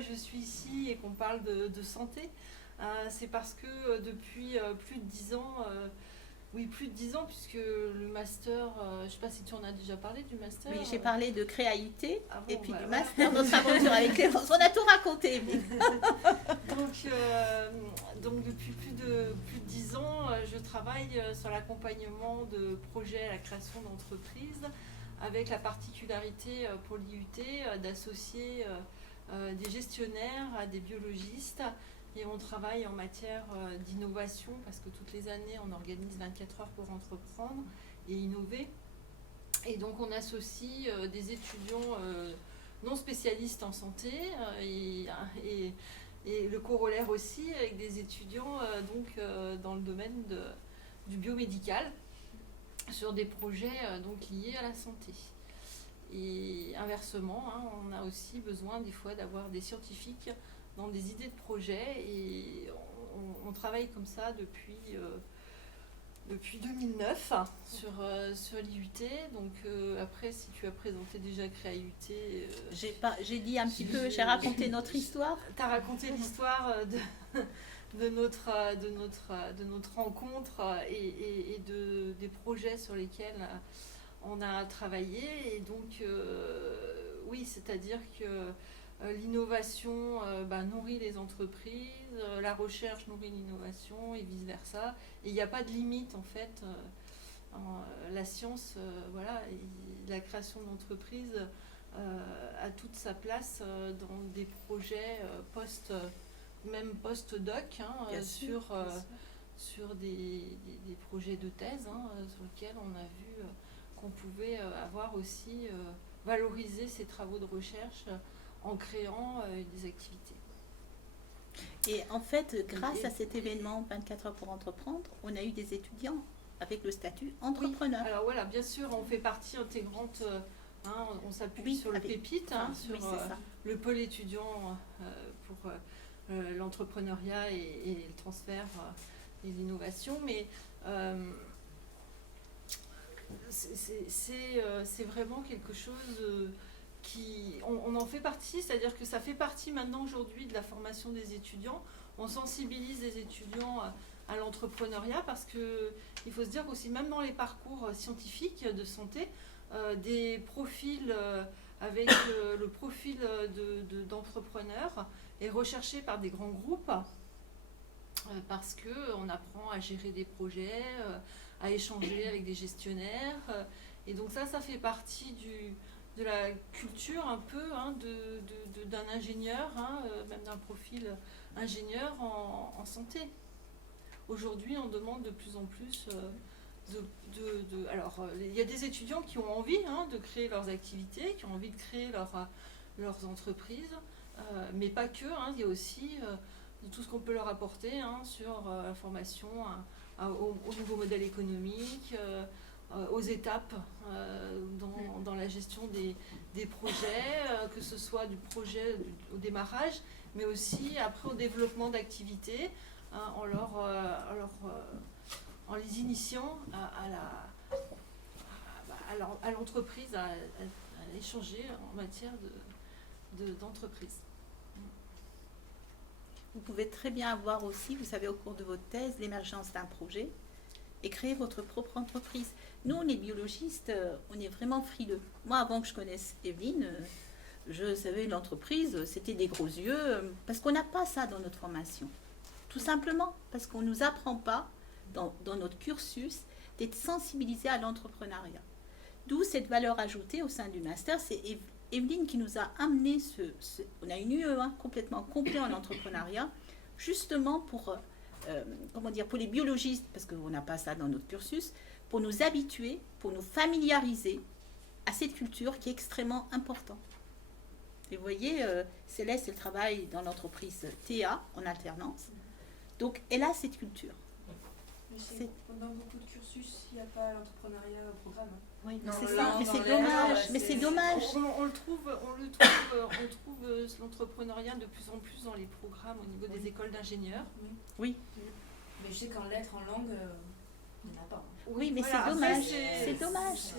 je suis ici et qu'on parle de santé. C'est parce que depuis plus de 10 ans, puisque le master, je ne sais pas si tu en as déjà parlé du master. Oui, j'ai parlé de créativité et puis bah, du voilà. master, notre aventure avec Clémence. On a tout raconté, Evelyne. Donc depuis plus de 10 ans, je travaille sur l'accompagnement de projets à la création d'entreprises, avec la particularité pour l'IUT d'associer des gestionnaires à des biologistes. Et on travaille en matière d'innovation parce que toutes les années, on organise 24 heures pour entreprendre et innover. Et donc, on associe des étudiants non spécialistes en santé et le corollaire aussi avec des étudiants dans le domaine du biomédical sur des projets liés à la santé. Et inversement, on a aussi besoin des fois d'avoir des scientifiques dans des idées de projet et on travaille comme ça depuis 2009 sur l'IUT. Donc après, si tu as présenté déjà CréaIUT... j'ai dit un petit peu, j'ai raconté notre histoire. Tu as raconté l'histoire de notre rencontre et des projets sur lesquels on a travaillé. Et donc, oui, c'est-à-dire que l'innovation nourrit les entreprises, la recherche nourrit l'innovation et vice-versa. Et il n'y a pas de limite en fait. La science, la création d'entreprises a toute sa place dans des projets même post-doc sur des projets de thèse sur lesquels on a vu qu'on pouvait avoir aussi valoriser ces travaux de recherche en créant des activités. Et en fait, grâce à cet événement 24 heures pour entreprendre, on a eu des étudiants avec le statut entrepreneur. Oui. Alors voilà, bien sûr, on fait partie intégrante, on s'appuie sur le PEPIT, sur le pôle étudiant pour l'entrepreneuriat et le transfert et l'innovation. Mais c'est vraiment quelque chose on en fait partie, c'est-à-dire que ça fait partie maintenant aujourd'hui de la formation des étudiants. On sensibilise les étudiants à l'entrepreneuriat parce qu'il faut se dire qu'aussi même dans les parcours scientifiques de santé, des profils avec le profil d'entrepreneur est recherché par des grands groupes parce qu'on apprend à gérer des projets, à échanger avec des gestionnaires. Et donc ça fait partie de la culture un peu d'un ingénieur, même d'un profil ingénieur en santé. Aujourd'hui, on demande de plus en plus alors, il y a des étudiants qui ont envie de créer leurs activités, qui ont envie de créer leurs entreprises, mais pas que. Il y a aussi de tout ce qu'on peut leur apporter sur la formation au nouveau modèle économique, aux étapes dans la gestion des projets, que ce soit du projet au démarrage, mais aussi après au développement d'activités, en les initiant à l'entreprise, à échanger en matière d'entreprise. Vous pouvez très bien avoir aussi, vous savez, au cours de votre thèse, l'émergence d'un projet et créer votre propre entreprise. Nous, les biologistes, on est vraiment frileux. Moi, avant que je connaisse Evelyne, je savais l'entreprise, c'était des gros yeux, parce qu'on n'a pas ça dans notre formation. Tout simplement parce qu'on ne nous apprend pas, dans notre cursus, d'être sensibilisé à l'entrepreneuriat. D'où cette valeur ajoutée au sein du master. C'est Evelyne qui nous a amené on a une UE complètement complet en entrepreneuriat, justement pour les biologistes, parce qu'on n'a pas ça dans notre cursus, pour nous habituer, pour nous familiariser à cette culture qui est extrêmement importante. Et vous voyez, Céleste, elle travaille dans l'entreprise TA en alternance, donc elle a cette culture. Dans beaucoup de cursus, il n'y a pas l'entrepreneuriat au programme. Oui, c'est ça, mais c'est dommage. Mais c'est dommage. On trouve l'entrepreneuriat de plus en plus dans les programmes au niveau des écoles d'ingénieurs. Oui. Mais je sais qu'en lettres, en langue, il n'y en a pas. Oui, mais voilà, c'est dommage. C'est dommage.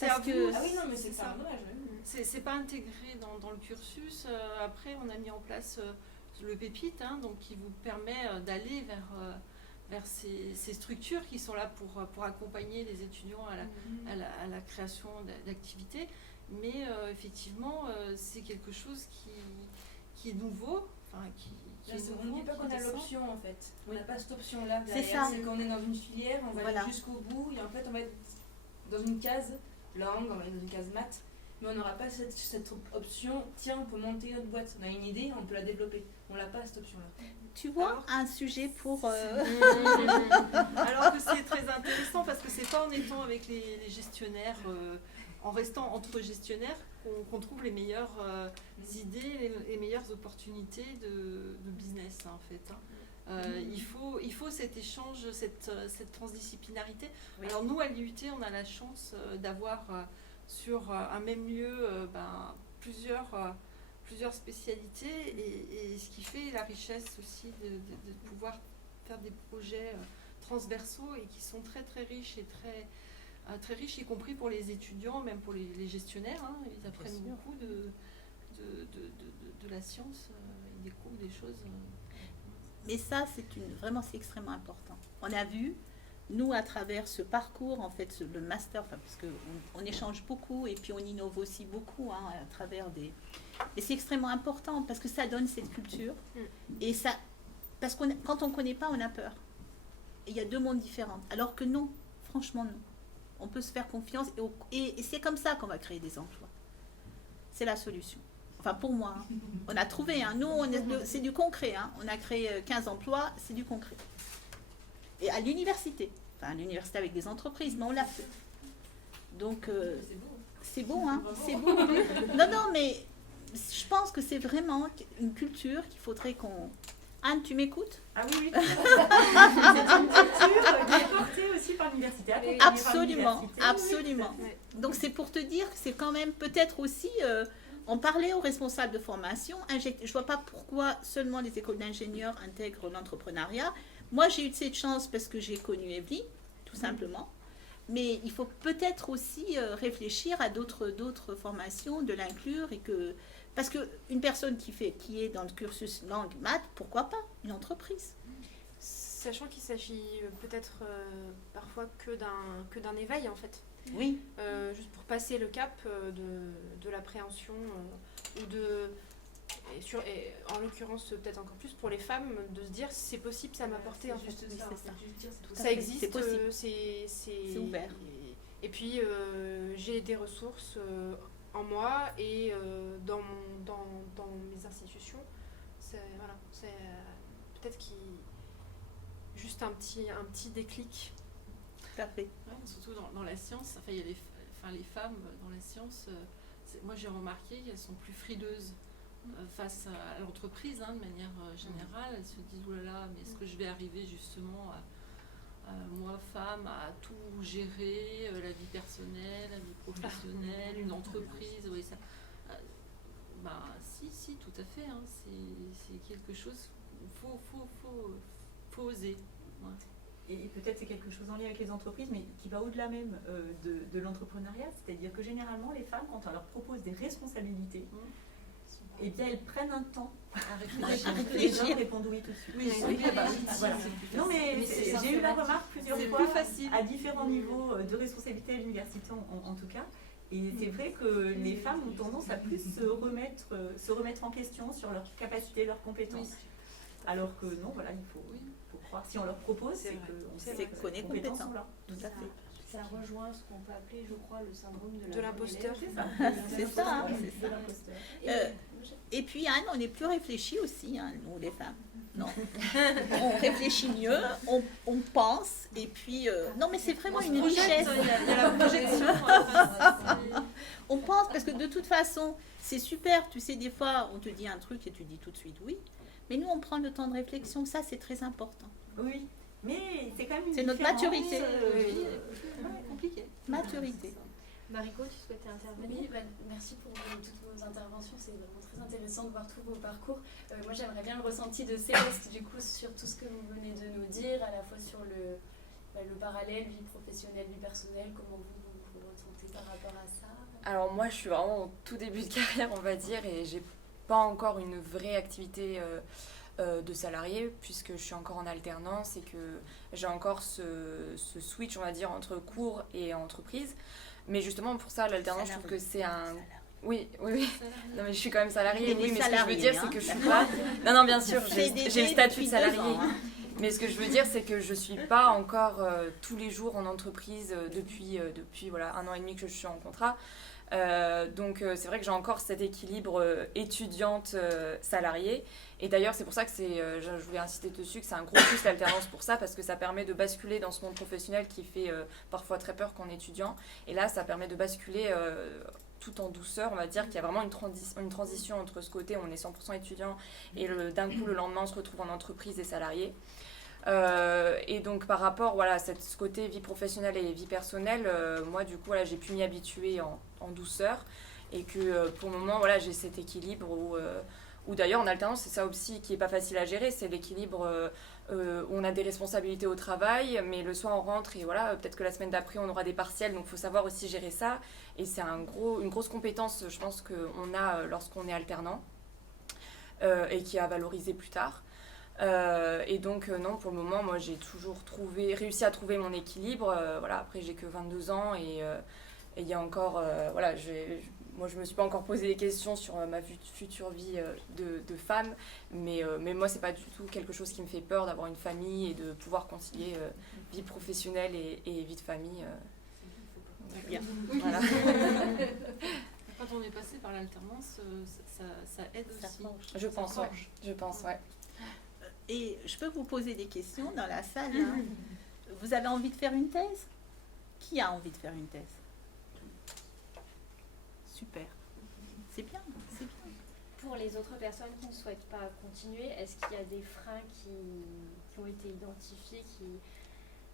Parce que ah oui, non, mais c'est ça. Dommage. C'est pas intégré dans le cursus. Après, on a mis en place le Pépite, donc qui vous permet d'aller vers ces structures qui sont là pour accompagner les étudiants à la création d'activités. Mais effectivement, c'est quelque chose qui est nouveau. On ne dit pas qu'on a l'option en fait. On n'a pas cette option-là. C'est ça. C'est qu'on est dans une filière, on va aller jusqu'au bout et en fait on va être dans une case langue, on va être dans une case maths, mais on n'aura pas cette option. Tiens, on peut monter notre boîte. On a une idée, on peut la développer. On n'a pas cette option-là. Tu vois, un sujet pour... Alors que c'est très intéressant parce que c'est pas en étant avec les gestionnaires, en restant entre gestionnaires, qu'on trouve les meilleures idées, les meilleures opportunités de business en fait. Il faut cet échange, cette transdisciplinarité. Oui. Alors nous à l'IUT, on a la chance d'avoir sur un même lieu plusieurs spécialités et ce qui fait la richesse aussi de pouvoir faire des projets transversaux et qui sont très très riches et très riches, y compris pour les étudiants, même pour les gestionnaires. Ils apprennent beaucoup de la science, ils découvrent des choses. Mais ça, vraiment, c'est extrêmement important. On a vu, nous, à travers ce parcours, en fait, le master, parce qu'on échange beaucoup et puis on innove aussi beaucoup à travers des... Et c'est extrêmement important parce que ça donne cette culture. Et ça, parce que quand on ne connaît pas, on a peur. Et il y a deux mondes différents. Alors que non, franchement non. On peut se faire confiance et c'est comme ça qu'on va créer des emplois. C'est la solution. Enfin pour moi, on a trouvé. Nous, c'est du concret. On a créé 15 emplois, c'est du concret. Et à l'université. Enfin à l'université avec des entreprises, mais on l'a fait. Donc c'est beau, c'est beau. Non, mais... Je pense que c'est vraiment une culture qu'il faudrait qu'on... Anne, tu m'écoutes? Ah oui. C'est une culture qui est portée aussi par l'université. Absolument. Donc c'est pour te dire que c'est quand même peut-être aussi... en parler aux responsables de formation. Je ne vois pas pourquoi seulement les écoles d'ingénieurs intègrent l'entrepreneuriat. Moi, j'ai eu cette chance parce que j'ai connu Evelyne, tout simplement. mais il faut peut-être aussi réfléchir à d'autres formations, de l'inclure parce qu'une personne qui est dans le cursus langue maths, pourquoi pas une entreprise? Sachant qu'il s'agit peut-être parfois que d'un éveil en fait. Oui. Juste pour passer le cap de l'appréhension ou et en l'occurrence peut-être encore plus pour les femmes, de se dire c'est possible, ça m'a porté en fait. Ça existe, c'est possible. C'est ouvert. Et puis j'ai des ressources en moi et dans mes institutions. C'est peut-être juste un petit déclic. Tout à fait. Ouais, surtout dans la science, il y a les femmes dans la science, moi j'ai remarqué qu'elles sont plus frileuses face à l'entreprise, de manière générale. Elles se disent, oulala, mais est-ce que je vais arriver justement moi, femme, à tout gérer, la vie personnelle, la vie professionnelle, une entreprise, oui, ça. Si, tout à fait. C'est quelque chose, faut oser. Ouais. Et peut-être c'est quelque chose en lien avec les entreprises, mais qui va au-delà même de l'entrepreneuriat. C'est-à-dire que généralement, les femmes, quand on leur propose des responsabilités, eh bien, elles prennent un temps à réfléchir. Les gens répondent oui tout de suite. Oui, voilà. Non, mais j'ai eu la remarque plusieurs fois plus facile. à différents niveaux de responsabilité à l'université en tout cas. Et c'est vrai que les femmes ont tendance à plus se remettre en question sur leurs capacités, leurs compétences. Alors que non, voilà, il faut croire. Si on leur propose, c'est qu'on est compétent. Là. Tout à fait. Ça rejoint ce qu'on peut appeler, je crois, le syndrome de l'imposteur. C'est ça. Et puis, Anne, on est plus réfléchi aussi, nous, les femmes. Non. On réfléchit mieux, on pense, et puis... non, mais c'est vraiment une richesse. Il y a la projection. On pense, parce que de toute façon, c'est super. Tu sais, des fois, on te dit un truc et tu dis tout de suite oui. Mais nous, on prend le temps de réflexion. Ça, c'est très important. Oui, mais c'est quand même une c'est notre maturité. Compliqué. Maturité. Mariko, tu souhaitais intervenir? Oui, merci pour toutes vos interventions. C'est vraiment très intéressant de voir tous vos parcours. Moi, j'aimerais bien le ressenti de Céleste, du coup, sur tout ce que vous venez de nous dire, à la fois sur le parallèle, vie professionnelle, vie personnelle, comment vous ressentez par rapport à ça. Alors moi, je suis vraiment au tout début de carrière, on va dire, et j'ai pas encore une vraie activité de salarié, puisque je suis encore en alternance et que j'ai encore ce switch, on va dire, entre cours et entreprise. Mais justement, pour ça, l'alternance, je trouve que c'est un... Oui. Non, mais je suis quand même salariée. Oui, mais ce que je veux dire, c'est que je suis pas... Non, bien sûr, j'ai le statut de salarié. Mais ce que je veux dire, c'est que je suis pas encore tous les jours en entreprise depuis voilà, 1 an et demi que je suis en contrat. Donc c'est vrai que j'ai encore cet équilibre étudiante salariée, et d'ailleurs c'est pour ça que je voulais insister dessus, que c'est un gros plus l'alternance pour ça, parce que ça permet de basculer dans ce monde professionnel qui fait parfois très peur qu'en étudiant, et là ça permet de basculer tout en douceur, on va dire qu'il y a vraiment une transition entre ce côté où on est 100% étudiant et d'un coup le lendemain on se retrouve en entreprise et salarié. Et donc par rapport à ce côté vie professionnelle et vie personnelle, moi du coup j'ai pu m'y habituer en douceur, et que pour le moment j'ai cet équilibre où d'ailleurs en alternance c'est ça aussi qui est pas facile à gérer, c'est l'équilibre où on a des responsabilités au travail, mais le soir on rentre et peut-être que la semaine d'après on aura des partiels, donc il faut savoir aussi gérer ça, et c'est une grosse compétence je pense qu'on a lorsqu'on est alternant et qui est à valoriser plus tard. Et donc non, pour le moment moi j'ai toujours réussi à trouver mon équilibre. Après j'ai que 22 ans et il y a encore moi je me suis pas encore posé des questions sur ma future vie de femme, mais moi c'est pas du tout quelque chose qui me fait peur d'avoir une famille et de pouvoir concilier vie professionnelle et vie de famille. Bien. Voilà. Quand on est passé par l'alternance, ça aide aussi. Je pense, ouais. Et je peux vous poser des questions dans la salle. Vous avez envie de faire une thèse? Qui a envie de faire une thèse? Super. C'est bien. Pour les autres personnes qui ne souhaitent pas continuer, est-ce qu'il y a des freins qui ont été identifiés,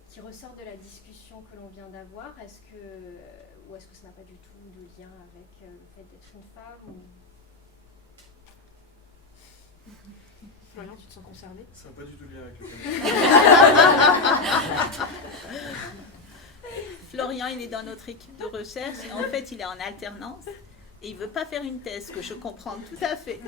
qui ressortent de la discussion que l'on vient d'avoir? Ou est-ce que ça n'a pas du tout de lien avec le fait d'être une femme Florian, tu te sens concerné? Ça n'a pas du tout lien avec le Florian, il est dans notre équipe de recherche. Et en fait, il est en alternance. Et il ne veut pas faire une thèse, que je comprends tout à fait.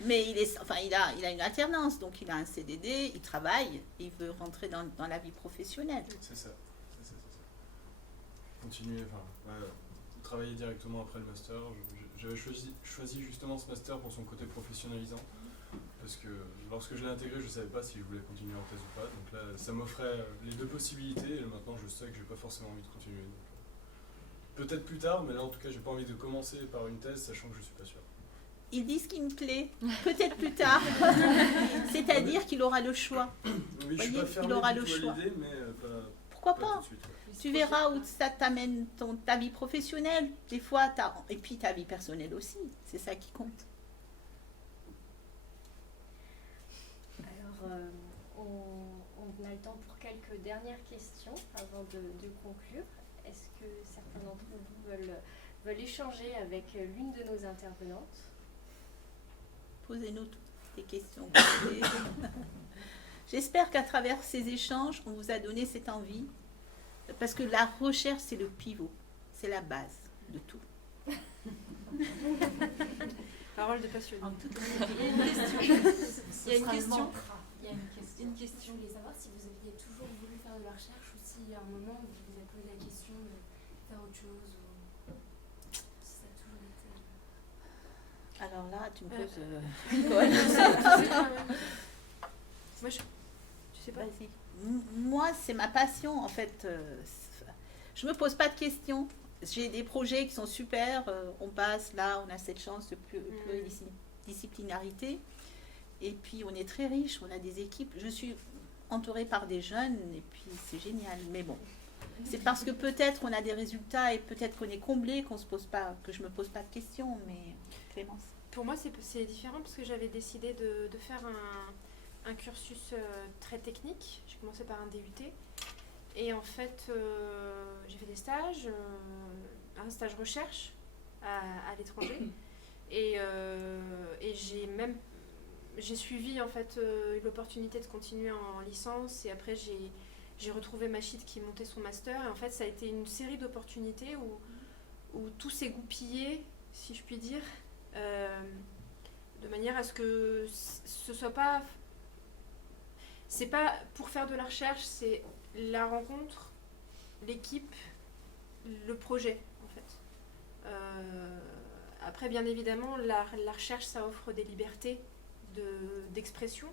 Mais il a une alternance, donc il a un CDD, il travaille, et il veut rentrer dans la vie professionnelle. C'est ça. Continuer, travailler directement après le master. J'avais choisi justement ce master pour son côté professionnalisant. Parce que lorsque je l'ai intégré, je ne savais pas si je voulais continuer en thèse ou pas. Donc là, ça m'offrait les deux possibilités. Et maintenant, je sais que je n'ai pas forcément envie de continuer. Donc, peut-être plus tard, mais là, en tout cas, je n'ai pas envie de commencer par une thèse, sachant que je ne suis pas sûr. Il dit ce qui me plaît, peut-être plus tard. C'est-à-dire qu'il aura le choix. Oui, je ne suis pas fermé à l'idée, mais pourquoi pas pas tout de suite. Ouais. Tu verras où ça t'amène ta vie professionnelle, des fois, et puis ta vie personnelle aussi. C'est ça qui compte. Alors, on a le temps pour quelques dernières questions avant de conclure. Est-ce que certains d'entre vous veulent échanger avec l'une de nos intervenantes? Posez-nous toutes les questions. J'espère qu'à travers ces échanges, on vous a donné cette envie. Parce que la recherche, c'est le pivot. C'est la base de tout. Parole de passionné. Il y a une question. Une question. Je voulais savoir si vous aviez toujours voulu faire de la recherche ou si à un moment vous vous avez posé la question de faire autre chose ou si ça a toujours été. Alors là, tu me poses. Moi, tu sais pas. Vas-y. Moi, c'est ma passion en fait. Je me pose pas de questions. J'ai des projets qui sont super. On passe là, on a cette chance de pluridisciplinarité. Et puis, on est très riche. On a des équipes. Je suis entourée par des jeunes et puis c'est génial. Mais bon, c'est parce que peut-être on a des résultats et peut-être qu'on est comblé que je me pose pas de questions. Mais Clémence. Pour moi, c'est différent parce que j'avais décidé de faire un cursus très technique. J'ai commencé par un DUT. Et en fait, j'ai fait des stages, un stage recherche à l'étranger. Et j'ai suivi en fait l'opportunité de continuer en licence. Et après, j'ai retrouvé Machid qui montait son master. Et en fait, ça a été une série d'opportunités où tout s'est goupillé, si je puis dire, de manière à ce que ce soit pas... C'est pas pour faire de la recherche, c'est la rencontre, l'équipe, le projet, en fait. Après, bien évidemment, la recherche, ça offre des libertés d'expression,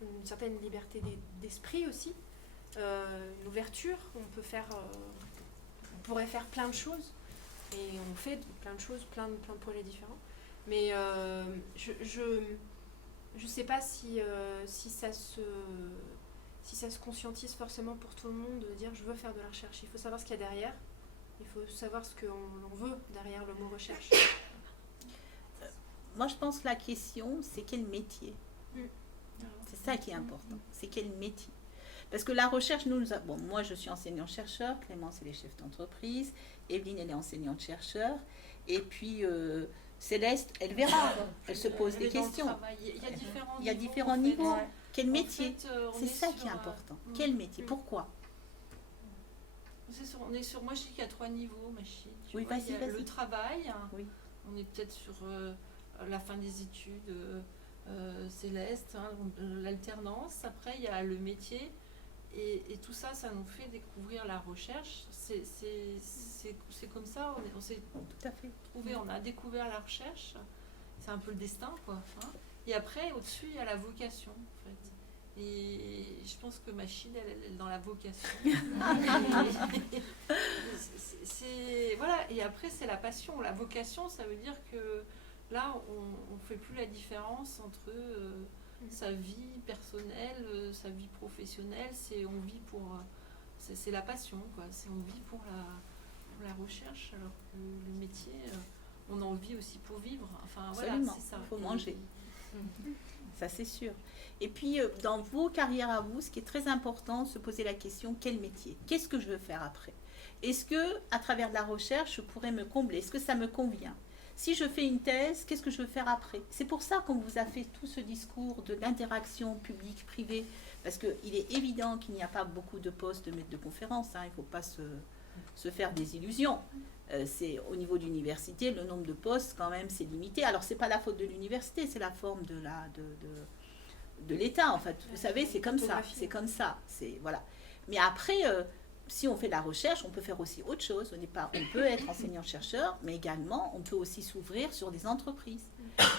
une certaine liberté d'esprit aussi, une ouverture. On pourrait faire plein de choses, et on fait plein de choses, plein de projets différents. Mais je sais pas si ça se conscientise forcément pour tout le monde de dire je veux faire de la recherche. Il faut savoir ce qu'il y a derrière. Il faut savoir ce qu'on veut derrière le mot recherche. Moi, je pense que la question, c'est quel métier. C'est ça qui est important. C'est quel métier. Parce que la recherche, moi, je suis enseignant-chercheur. Clémence, elle est chef d'entreprise. Evelyne, elle est enseignante-chercheur. Et puis... Céleste, elle verra, elle se pose des questions. Il y a différents niveaux. Quel métier? C'est ça qui est important. Quel métier? Pourquoi? Moi, je dis qu'il y a 3 niveaux, Machid. Oui, vas-y. Le travail. Oui. On est peut-être sur la fin des études, Céleste, l'alternance. Après, il y a le métier. Et tout ça, ça nous fait découvrir la recherche. C'est comme ça, on s'est tout à fait trouvé, on a découvert la recherche. C'est un peu le destin, quoi. Hein. Et après, au-dessus, il y a la vocation, en fait. Et je pense que Machid, elle est dans la vocation. Voilà. Et après, c'est la passion. La vocation, ça veut dire que là, on ne fait plus la différence entre... sa vie personnelle, sa vie professionnelle, on vit pour... c'est la passion, quoi. On vit pour la recherche, alors que le métier, on en vit aussi pour vivre. Enfin, absolument, voilà, c'est ça. Il faut manger. Ça, c'est sûr. Et puis, dans vos carrières à vous, ce qui est très important, se poser la question, quel métier? Qu'est-ce que je veux faire après? Est-ce que, à travers de la recherche, je pourrais me combler? Est-ce que ça me convient? Si je fais une thèse, qu'est-ce que je veux faire après? C'est pour ça qu'on vous a fait tout ce discours de l'interaction publique-privée, parce qu'il est évident qu'il n'y a pas beaucoup de postes de maître de conférence, hein, il ne faut pas se faire des illusions. C'est au niveau de l'université, le nombre de postes, quand même, c'est limité. Alors, ce n'est pas la faute de l'université, c'est la forme de l'État, en fait. Vous savez, c'est comme ça. C'est comme ça. Voilà. Mais après, si on fait de la recherche, on peut faire aussi autre chose. On peut être enseignant-chercheur, mais également, on peut aussi s'ouvrir sur des entreprises.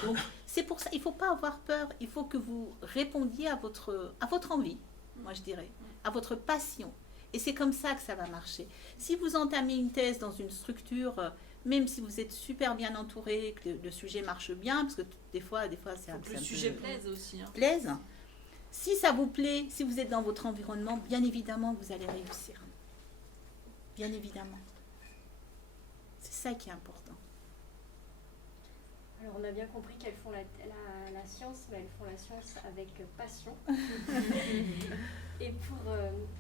Donc, c'est pour ça, il ne faut pas avoir peur. Il faut que vous répondiez à votre envie, moi je dirais, à votre passion. Et c'est comme ça que ça va marcher. Si vous entamez une thèse dans une structure, même si vous êtes super bien entouré, que le sujet marche bien, parce que des fois c'est un peu... Le sujet plaise aussi. Hein. Plaise. Si ça vous plaît, si vous êtes dans votre environnement, bien évidemment, vous allez réussir. Bien évidemment. C'est ça qui est important. Alors on a bien compris qu'elles font la science, mais elles font la science avec passion. Et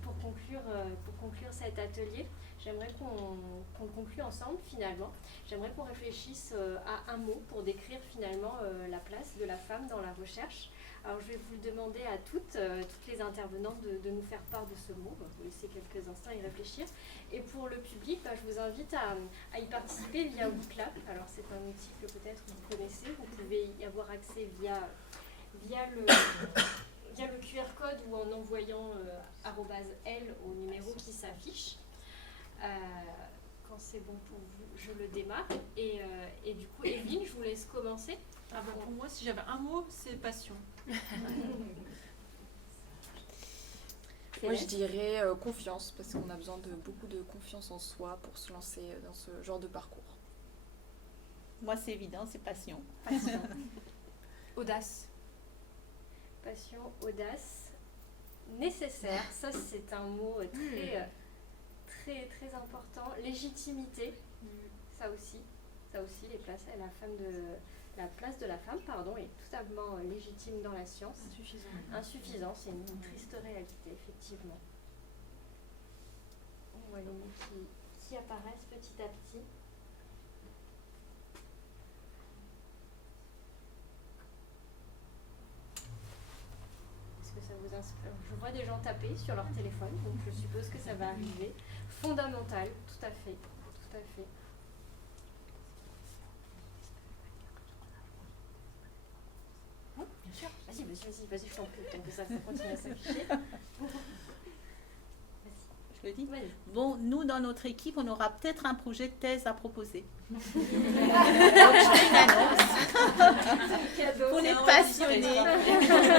pour conclure cet atelier, j'aimerais qu'on le conclue ensemble finalement. J'aimerais qu'on réfléchisse à un mot pour décrire finalement la place de la femme dans la recherche. Alors je vais vous le demander à toutes les intervenantes de nous faire part de ce mot. On va vous laisser quelques instants y réfléchir. Et pour le public, je vous invite à y participer via Wikilab. Alors c'est un outil que peut-être vous connaissez. Vous pouvez y avoir accès via le QR code ou en envoyant @L au numéro qui s'affiche. Quand c'est bon pour vous, je le démarre. Et du coup, Evelyne, je vous laisse commencer. Pour moi, si j'avais un mot, c'est passion. Moi, je dirais confiance, parce qu'on a besoin de beaucoup de confiance en soi pour se lancer dans ce genre de parcours. Moi, c'est évident, c'est passion. Passion. Audace. Passion, audace, nécessaire. Ça, c'est un mot très, très important. Légitimité. Ça aussi, la place de la femme est totalement légitime dans la science. Insuffisant, c'est une triste réalité, effectivement. On voit les mots qui apparaissent petit à petit. Est-ce que ça vous inspire? Je vois des gens taper sur leur téléphone, donc je suppose que ça va arriver. Fondamental, tout à fait, tout à fait. Bien sûr. Vas-y, je t'en prie, tant que ça continue à s'afficher. Je le dis. Bon, nous, dans notre équipe, on aura peut-être un projet de thèse à proposer. Donc, je fais une annonce. On est passionnés.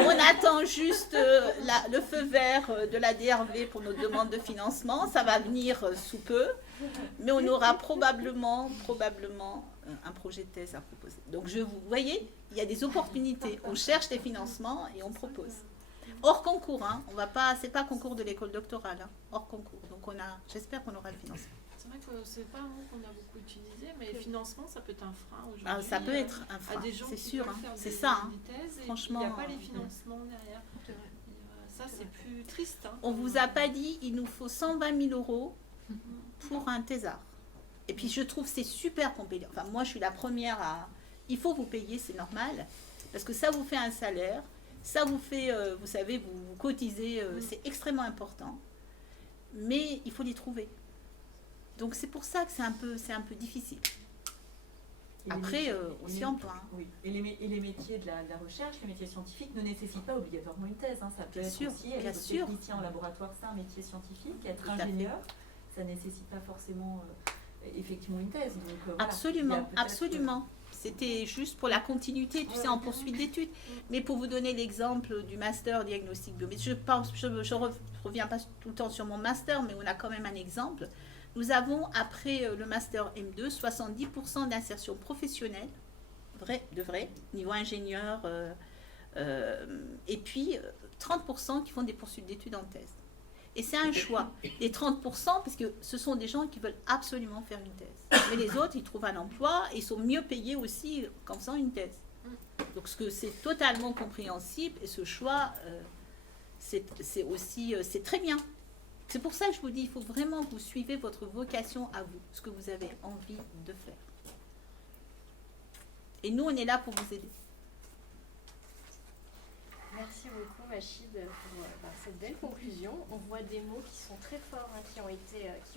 On attend juste le feu vert de la DRV pour nos demandes de financement. Ça va venir sous peu. Mais on aura probablement un projet de thèse à proposer. Donc, vous voyez, il y a des opportunités. On cherche des financements et on propose. Hors concours, hein. C'est pas concours de l'école doctorale, hein. Hors concours. Donc, j'espère qu'on aura le financement. C'est vrai que c'est pas un mot qu'on a beaucoup utilisé, mais le financement, ça peut être un frein aujourd'hui. Ah, ça peut être un frein, c'est sûr. Hein. C'est ça. Hein. Franchement, il n'y a pas les financements derrière. Ça, c'est plus triste. Hein. On vous a pas dit, il nous faut 120 000 € pour un thésard. Et puis, je trouve que c'est super compétent. Enfin, moi, je suis la première à... Il faut vous payer, c'est normal, parce que ça vous fait un salaire. Ça vous fait, vous savez, vous cotisez, c'est extrêmement important. Mais il faut les trouver. Donc c'est pour ça que c'est un peu difficile. Après, aussi emploi. Oui. Et les métiers de la recherche, les métiers scientifiques ne nécessitent pas obligatoirement une thèse. Hein. Ça peut être aussi être technicien en laboratoire, c'est un métier scientifique. Être ingénieur, ça ne nécessite pas forcément effectivement une thèse. Donc, voilà. Absolument. C'était juste pour la continuité, tu sais, en poursuite d'études. Mais pour vous donner l'exemple du master diagnostic biométrique, je ne reviens pas tout le temps sur mon master, mais on a quand même un exemple. Nous avons, après le master M2, 70% d'insertion professionnelle, de vrai, niveau ingénieur, et puis 30% qui font des poursuites d'études en thèse. Et c'est un choix. Les 30%, parce que ce sont des gens qui veulent absolument faire une thèse. Mais les autres, ils trouvent un emploi et ils sont mieux payés aussi qu'en faisant une thèse. Donc, c'est totalement compréhensible et ce choix, c'est très bien. C'est pour ça que je vous dis, il faut vraiment que vous suivez votre vocation à vous, ce que vous avez envie de faire. Et nous, on est là pour vous aider. Merci beaucoup Machid pour cette belle conclusion. On voit des mots qui sont très forts, qui ont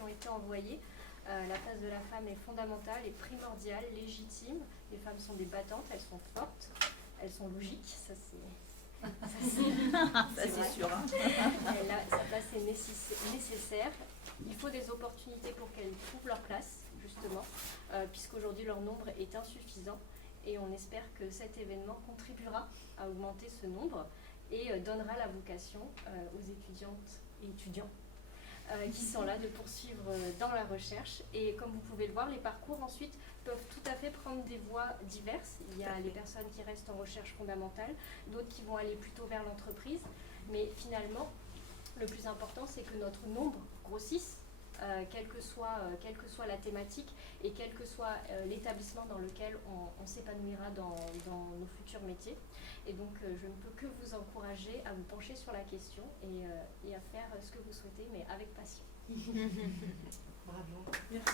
été envoyés. La place de la femme est fondamentale, est primordiale, légitime. Les femmes sont des battantes, elles sont fortes, elles sont logiques, ça c'est sûr. Hein. Sa place est nécessaire. Il faut des opportunités pour qu'elles trouvent leur place, justement, puisqu'aujourd'hui leur nombre est insuffisant. Et on espère que cet événement contribuera à augmenter ce nombre et donnera la vocation aux étudiantes et étudiants qui sont là de poursuivre dans la recherche. Et comme vous pouvez le voir, les parcours ensuite peuvent tout à fait prendre des voies diverses. Il y a les personnes qui restent en recherche fondamentale, d'autres qui vont aller plutôt vers l'entreprise. Mais finalement, le plus important, c'est que notre nombre grossisse, quelle que soit la thématique et quel que soit l'établissement dans lequel on s'épanouira dans nos futurs métiers. Et donc, je ne peux que vous encourager à vous pencher sur la question et à faire ce que vous souhaitez, mais avec passion. Bravo. Merci.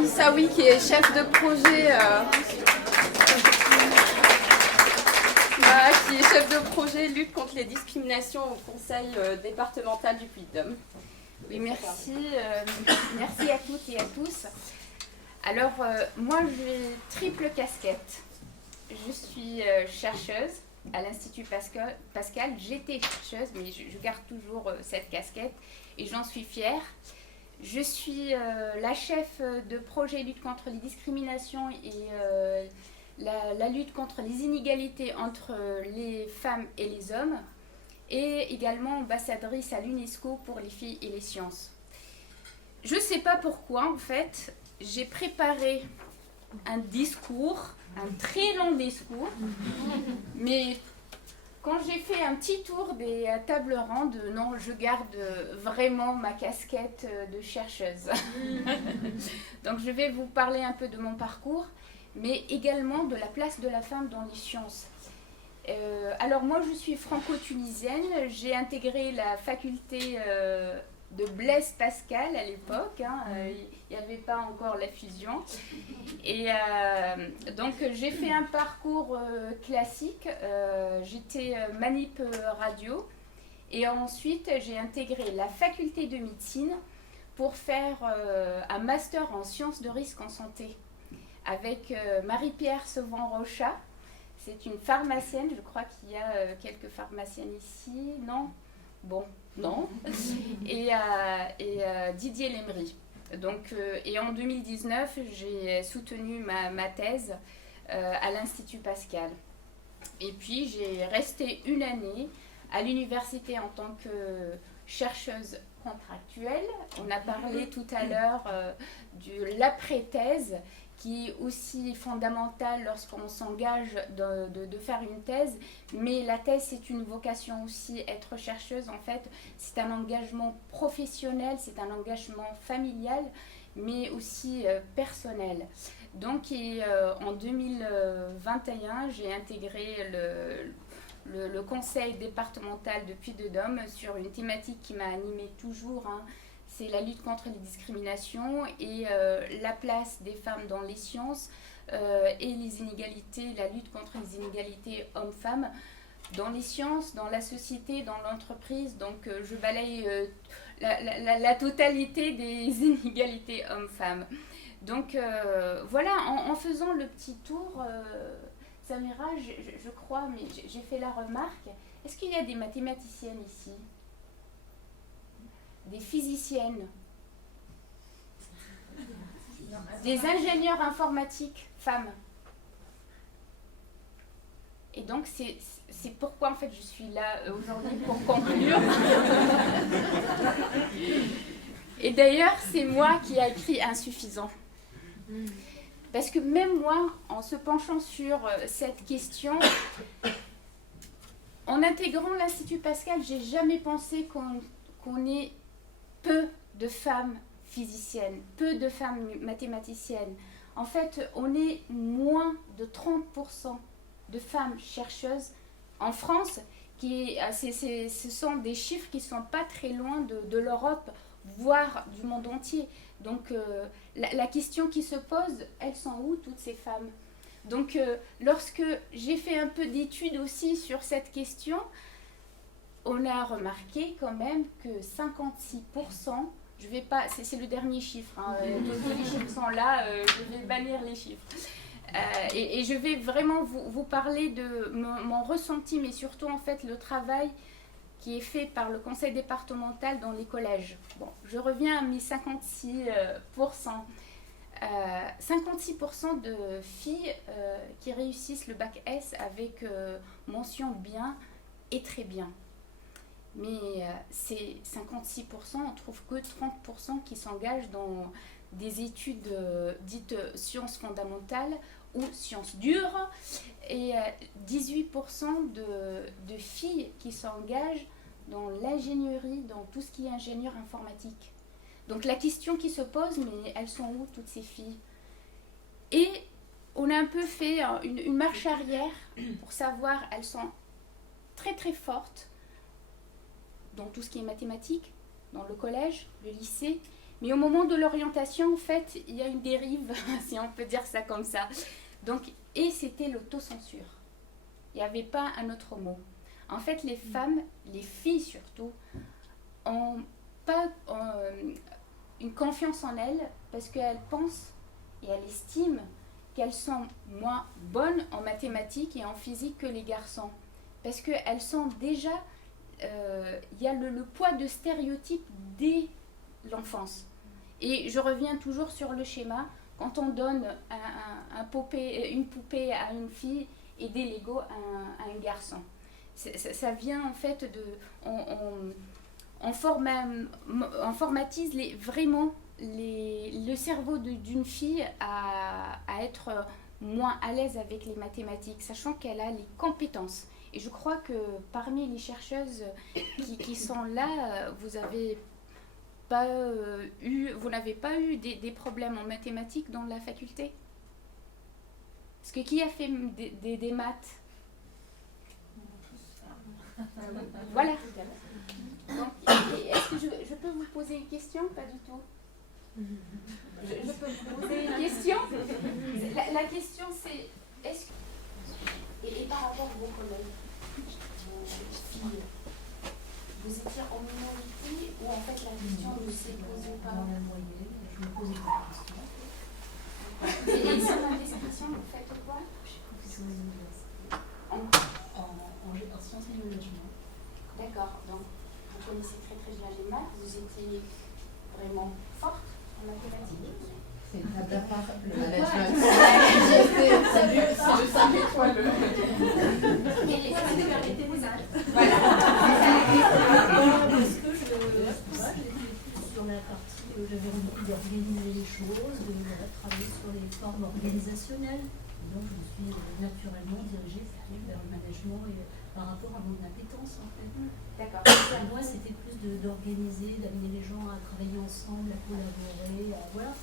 Issaoui qui est chef de projet lutte contre les discriminations au conseil départemental du Puy-de-Dôme. Oui, merci à toutes et à tous. Alors, moi j'ai triple casquette. Je suis chercheuse à l'Institut Pascal. J'étais chercheuse, mais je garde toujours cette casquette et j'en suis fière. Je suis la chef de projet lutte contre les discriminations et la lutte contre les inégalités entre les femmes et les hommes, et également ambassadrice à l'UNESCO pour les filles et les sciences. Je ne sais pas pourquoi, en fait, j'ai préparé un discours, un très long discours, mais quand j'ai fait un petit tour des tables rondes, non, je garde vraiment ma casquette de chercheuse. Donc je vais vous parler un peu de mon parcours, mais également de la place de la femme dans les sciences. Alors moi je suis franco-tunisienne, j'ai intégré la faculté de Blaise Pascal à l'époque, il n'y avait pas encore la fusion. Et donc j'ai fait un parcours classique, j'étais manip radio et ensuite j'ai intégré la faculté de médecine pour faire un master en sciences de risque en santé avec Marie-Pierre Sevran-Rocha. C'est une pharmacienne, je crois qu'il y a quelques pharmaciennes ici, non ? Bon, non. Et Didier Lemery. Donc, et en 2019, j'ai soutenu ma thèse à l'Institut Pascal. Et puis, j'ai resté une année à l'université en tant que chercheuse contractuelle. On a parlé tout à l'heure de l'après-thèse, qui est aussi fondamental lorsqu'on s'engage de faire une thèse. Mais la thèse, c'est une vocation aussi. Être chercheuse, en fait, c'est un engagement professionnel, c'est un engagement familial, mais aussi personnel. Donc, en 2021, j'ai intégré le conseil départemental de Puy-de-Dôme sur une thématique qui m'a animée toujours, c'est la lutte contre les discriminations et la place des femmes dans les sciences et les inégalités, la lutte contre les inégalités hommes-femmes dans les sciences, dans la société, dans l'entreprise. Donc je balaye la totalité des inégalités hommes-femmes. Donc voilà, en faisant le petit tour, Samira, je crois, mais j'ai fait la remarque, est-ce qu'il y a des mathématiciennes ici? Des physiciennes? Des ingénieurs informatiques, femmes? Et donc c'est pourquoi en fait je suis là aujourd'hui pour conclure. Et d'ailleurs c'est moi qui ai écrit insuffisant. Parce que même moi, en se penchant sur cette question, en intégrant l'Institut Pascal, j'ai jamais pensé qu'on ait peu de femmes physiciennes, peu de femmes mathématiciennes. En fait, on est moins de 30% de femmes chercheuses en France. Ce sont des chiffres qui ne sont pas très loin de l'Europe, voire du monde entier. Donc la question qui se pose, elles sont où toutes ces femmes? Donc lorsque j'ai fait un peu d'études aussi sur cette question, on a remarqué quand même que 56%, je vais pas, c'est le dernier chiffre, hein, tous les chiffres sont là, je vais bannir les chiffres. Et je vais vraiment vous parler de mon ressenti, mais surtout en fait le travail qui est fait par le conseil départemental dans les collèges. Bon, je reviens à mes 56%. 56% de filles qui réussissent le bac S avec mention bien et très bien. Mais ces 56%, on trouve que 30% qui s'engagent dans des études dites sciences fondamentales ou sciences dures, et 18% de filles qui s'engagent dans l'ingénierie, dans tout ce qui est ingénieur informatique. Donc la question qui se pose, mais elles sont où toutes ces filles? Et on a un peu fait une marche arrière pour savoir, elles sont très très fortes dans tout ce qui est mathématiques, dans le collège, le lycée, mais au moment de l'orientation, en fait, il y a une dérive, si on peut dire ça comme ça. Donc, et c'était l'autocensure. Il n'y avait pas un autre mot. En fait, les femmes, les filles surtout, n'ont pas une confiance en elles parce qu'elles pensent et elles estiment qu'elles sont moins bonnes en mathématiques et en physique que les garçons. Parce qu'elles sont déjà... il y a le poids de stéréotypes dès l'enfance. Et je reviens toujours sur le schéma. Quand on donne une poupée à une fille et des Legos à un garçon. Ça vient en fait de... On formatise vraiment le cerveau d'une fille à être moins à l'aise avec les mathématiques, sachant qu'elle a les compétences. Et je crois que parmi les chercheuses qui sont là, vous n'avez pas eu des problèmes en mathématiques dans la faculté? Parce que qui a fait des maths? Voilà. Donc, est-ce que je peux vous poser une question? Pas du tout. Je peux vous poser une question? La question c'est, est-ce que... Et par rapport à vos collègues, vos filles, vous étiez en minorité ou en fait la question ne s'est posée pas? Dans la moyenne, je me posais pas de questions. Et sur la description, vous faites quoi? Je suis professeure d'université. En sciences et management. D'accord, donc vous connaissez très très bien les maths, vous étiez vraiment forte en mathématiques. C'est à part le management. C'est le 5 étoiles. Et les particularités des maths. Voilà. Parce que j'étais sur la partie, j'avais envie d'organiser les choses, de travailler sur les formes organisationnelles. Donc je me suis naturellement dirigée vers le management et par rapport à mon appétence en fait. D'accord. Pour moi c'était plus d'organiser, d'amener les gens à travailler ensemble, à collaborer, voilà.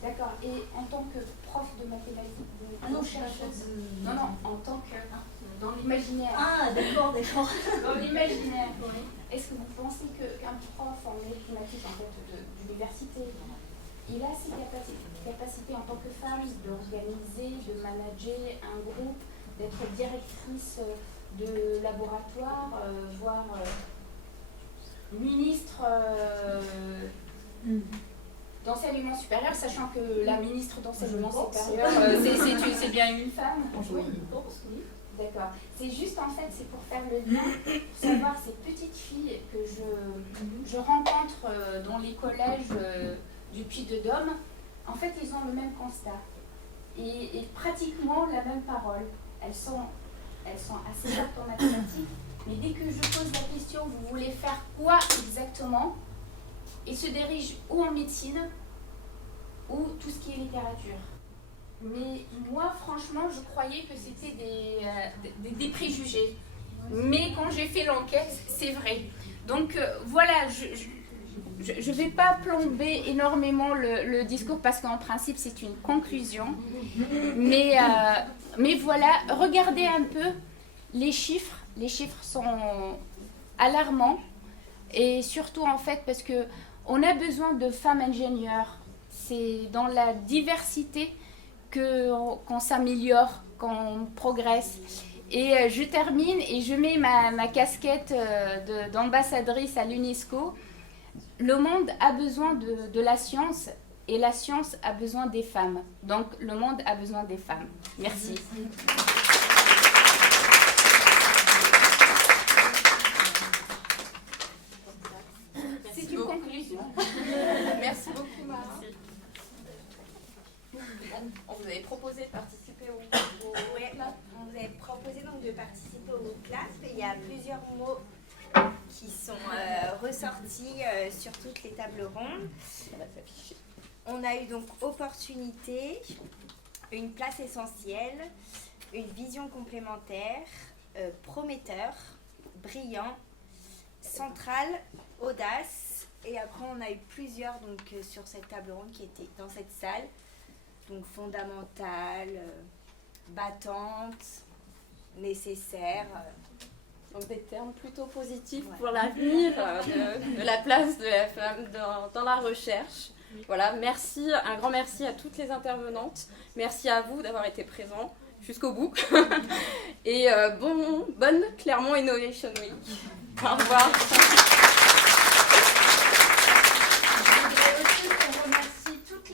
D'accord. Et en tant que prof de mathématiques, non, chercheuse. Non, en tant que dans l'imaginaire. Ah, d'accord. Dans l'imaginaire. Est-ce que vous pensez qu'un prof en mathématiques en fait d'université, il a ces capacités en tant que femme d'organiser, de manager un groupe, d'être directrice de laboratoire, voire ministre d'enseignement supérieur, sachant que la ministre d'enseignement supérieur, c'est bien une femme. Oui, oui. D'accord. C'est juste en fait, c'est pour faire le lien, pour savoir ces petites filles que je rencontre dans les collèges du Puy-de-Dôme. En fait, ils ont le même constat et pratiquement la même parole. Elles sont assez fortes en mathématiques, mais dès que je pose la question, vous voulez faire quoi exactement? Ils se dirigent ou en médecine ou tout ce qui est littérature. Mais moi, franchement, je croyais que c'était des préjugés. Mais quand j'ai fait l'enquête, c'est vrai. Donc voilà, je ne vais pas plomber énormément le discours parce qu'en principe, c'est une conclusion. Mais voilà, regardez un peu les chiffres. Les chiffres sont alarmants. Et surtout, en fait, parce qu'on a besoin de femmes ingénieurs. C'est dans la diversité qu'on s'améliore, qu'on progresse. Et je termine et je mets ma casquette d'ambassadrice à l'UNESCO. Le monde a besoin de la science et la science a besoin des femmes. Donc le monde a besoin des femmes. Merci. C'est une conclusion. Merci beaucoup, Mara. On vous avait proposé de participer au class. On vous avait proposé donc de participer au class. Il y a plusieurs mots qui sont ressortis sur toutes les tables rondes. On a eu donc opportunité, une place essentielle, une vision complémentaire, prometteur, brillant, central, audace. Et après on a eu plusieurs donc, sur cette table ronde qui étaient dans cette salle. Donc fondamentale, battante, nécessaire. Donc des termes plutôt positifs pour l'avenir de la place de la femme dans la recherche. Voilà, merci, un grand merci à toutes les intervenantes. Merci à vous d'avoir été présents jusqu'au bout. Et bonne Clermont Innovation Week. Au revoir.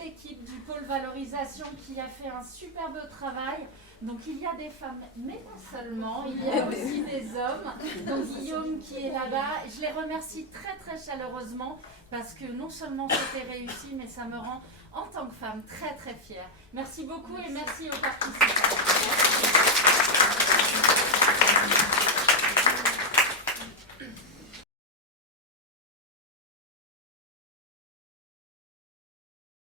L'équipe du pôle valorisation qui a fait un superbe travail. Donc il y a des femmes, mais pas seulement, il y a aussi des hommes. Donc Guillaume qui est là-bas, je les remercie très très chaleureusement parce que non seulement c'était réussi, mais ça me rend en tant que femme très très fière. Merci beaucoup et merci aux participants.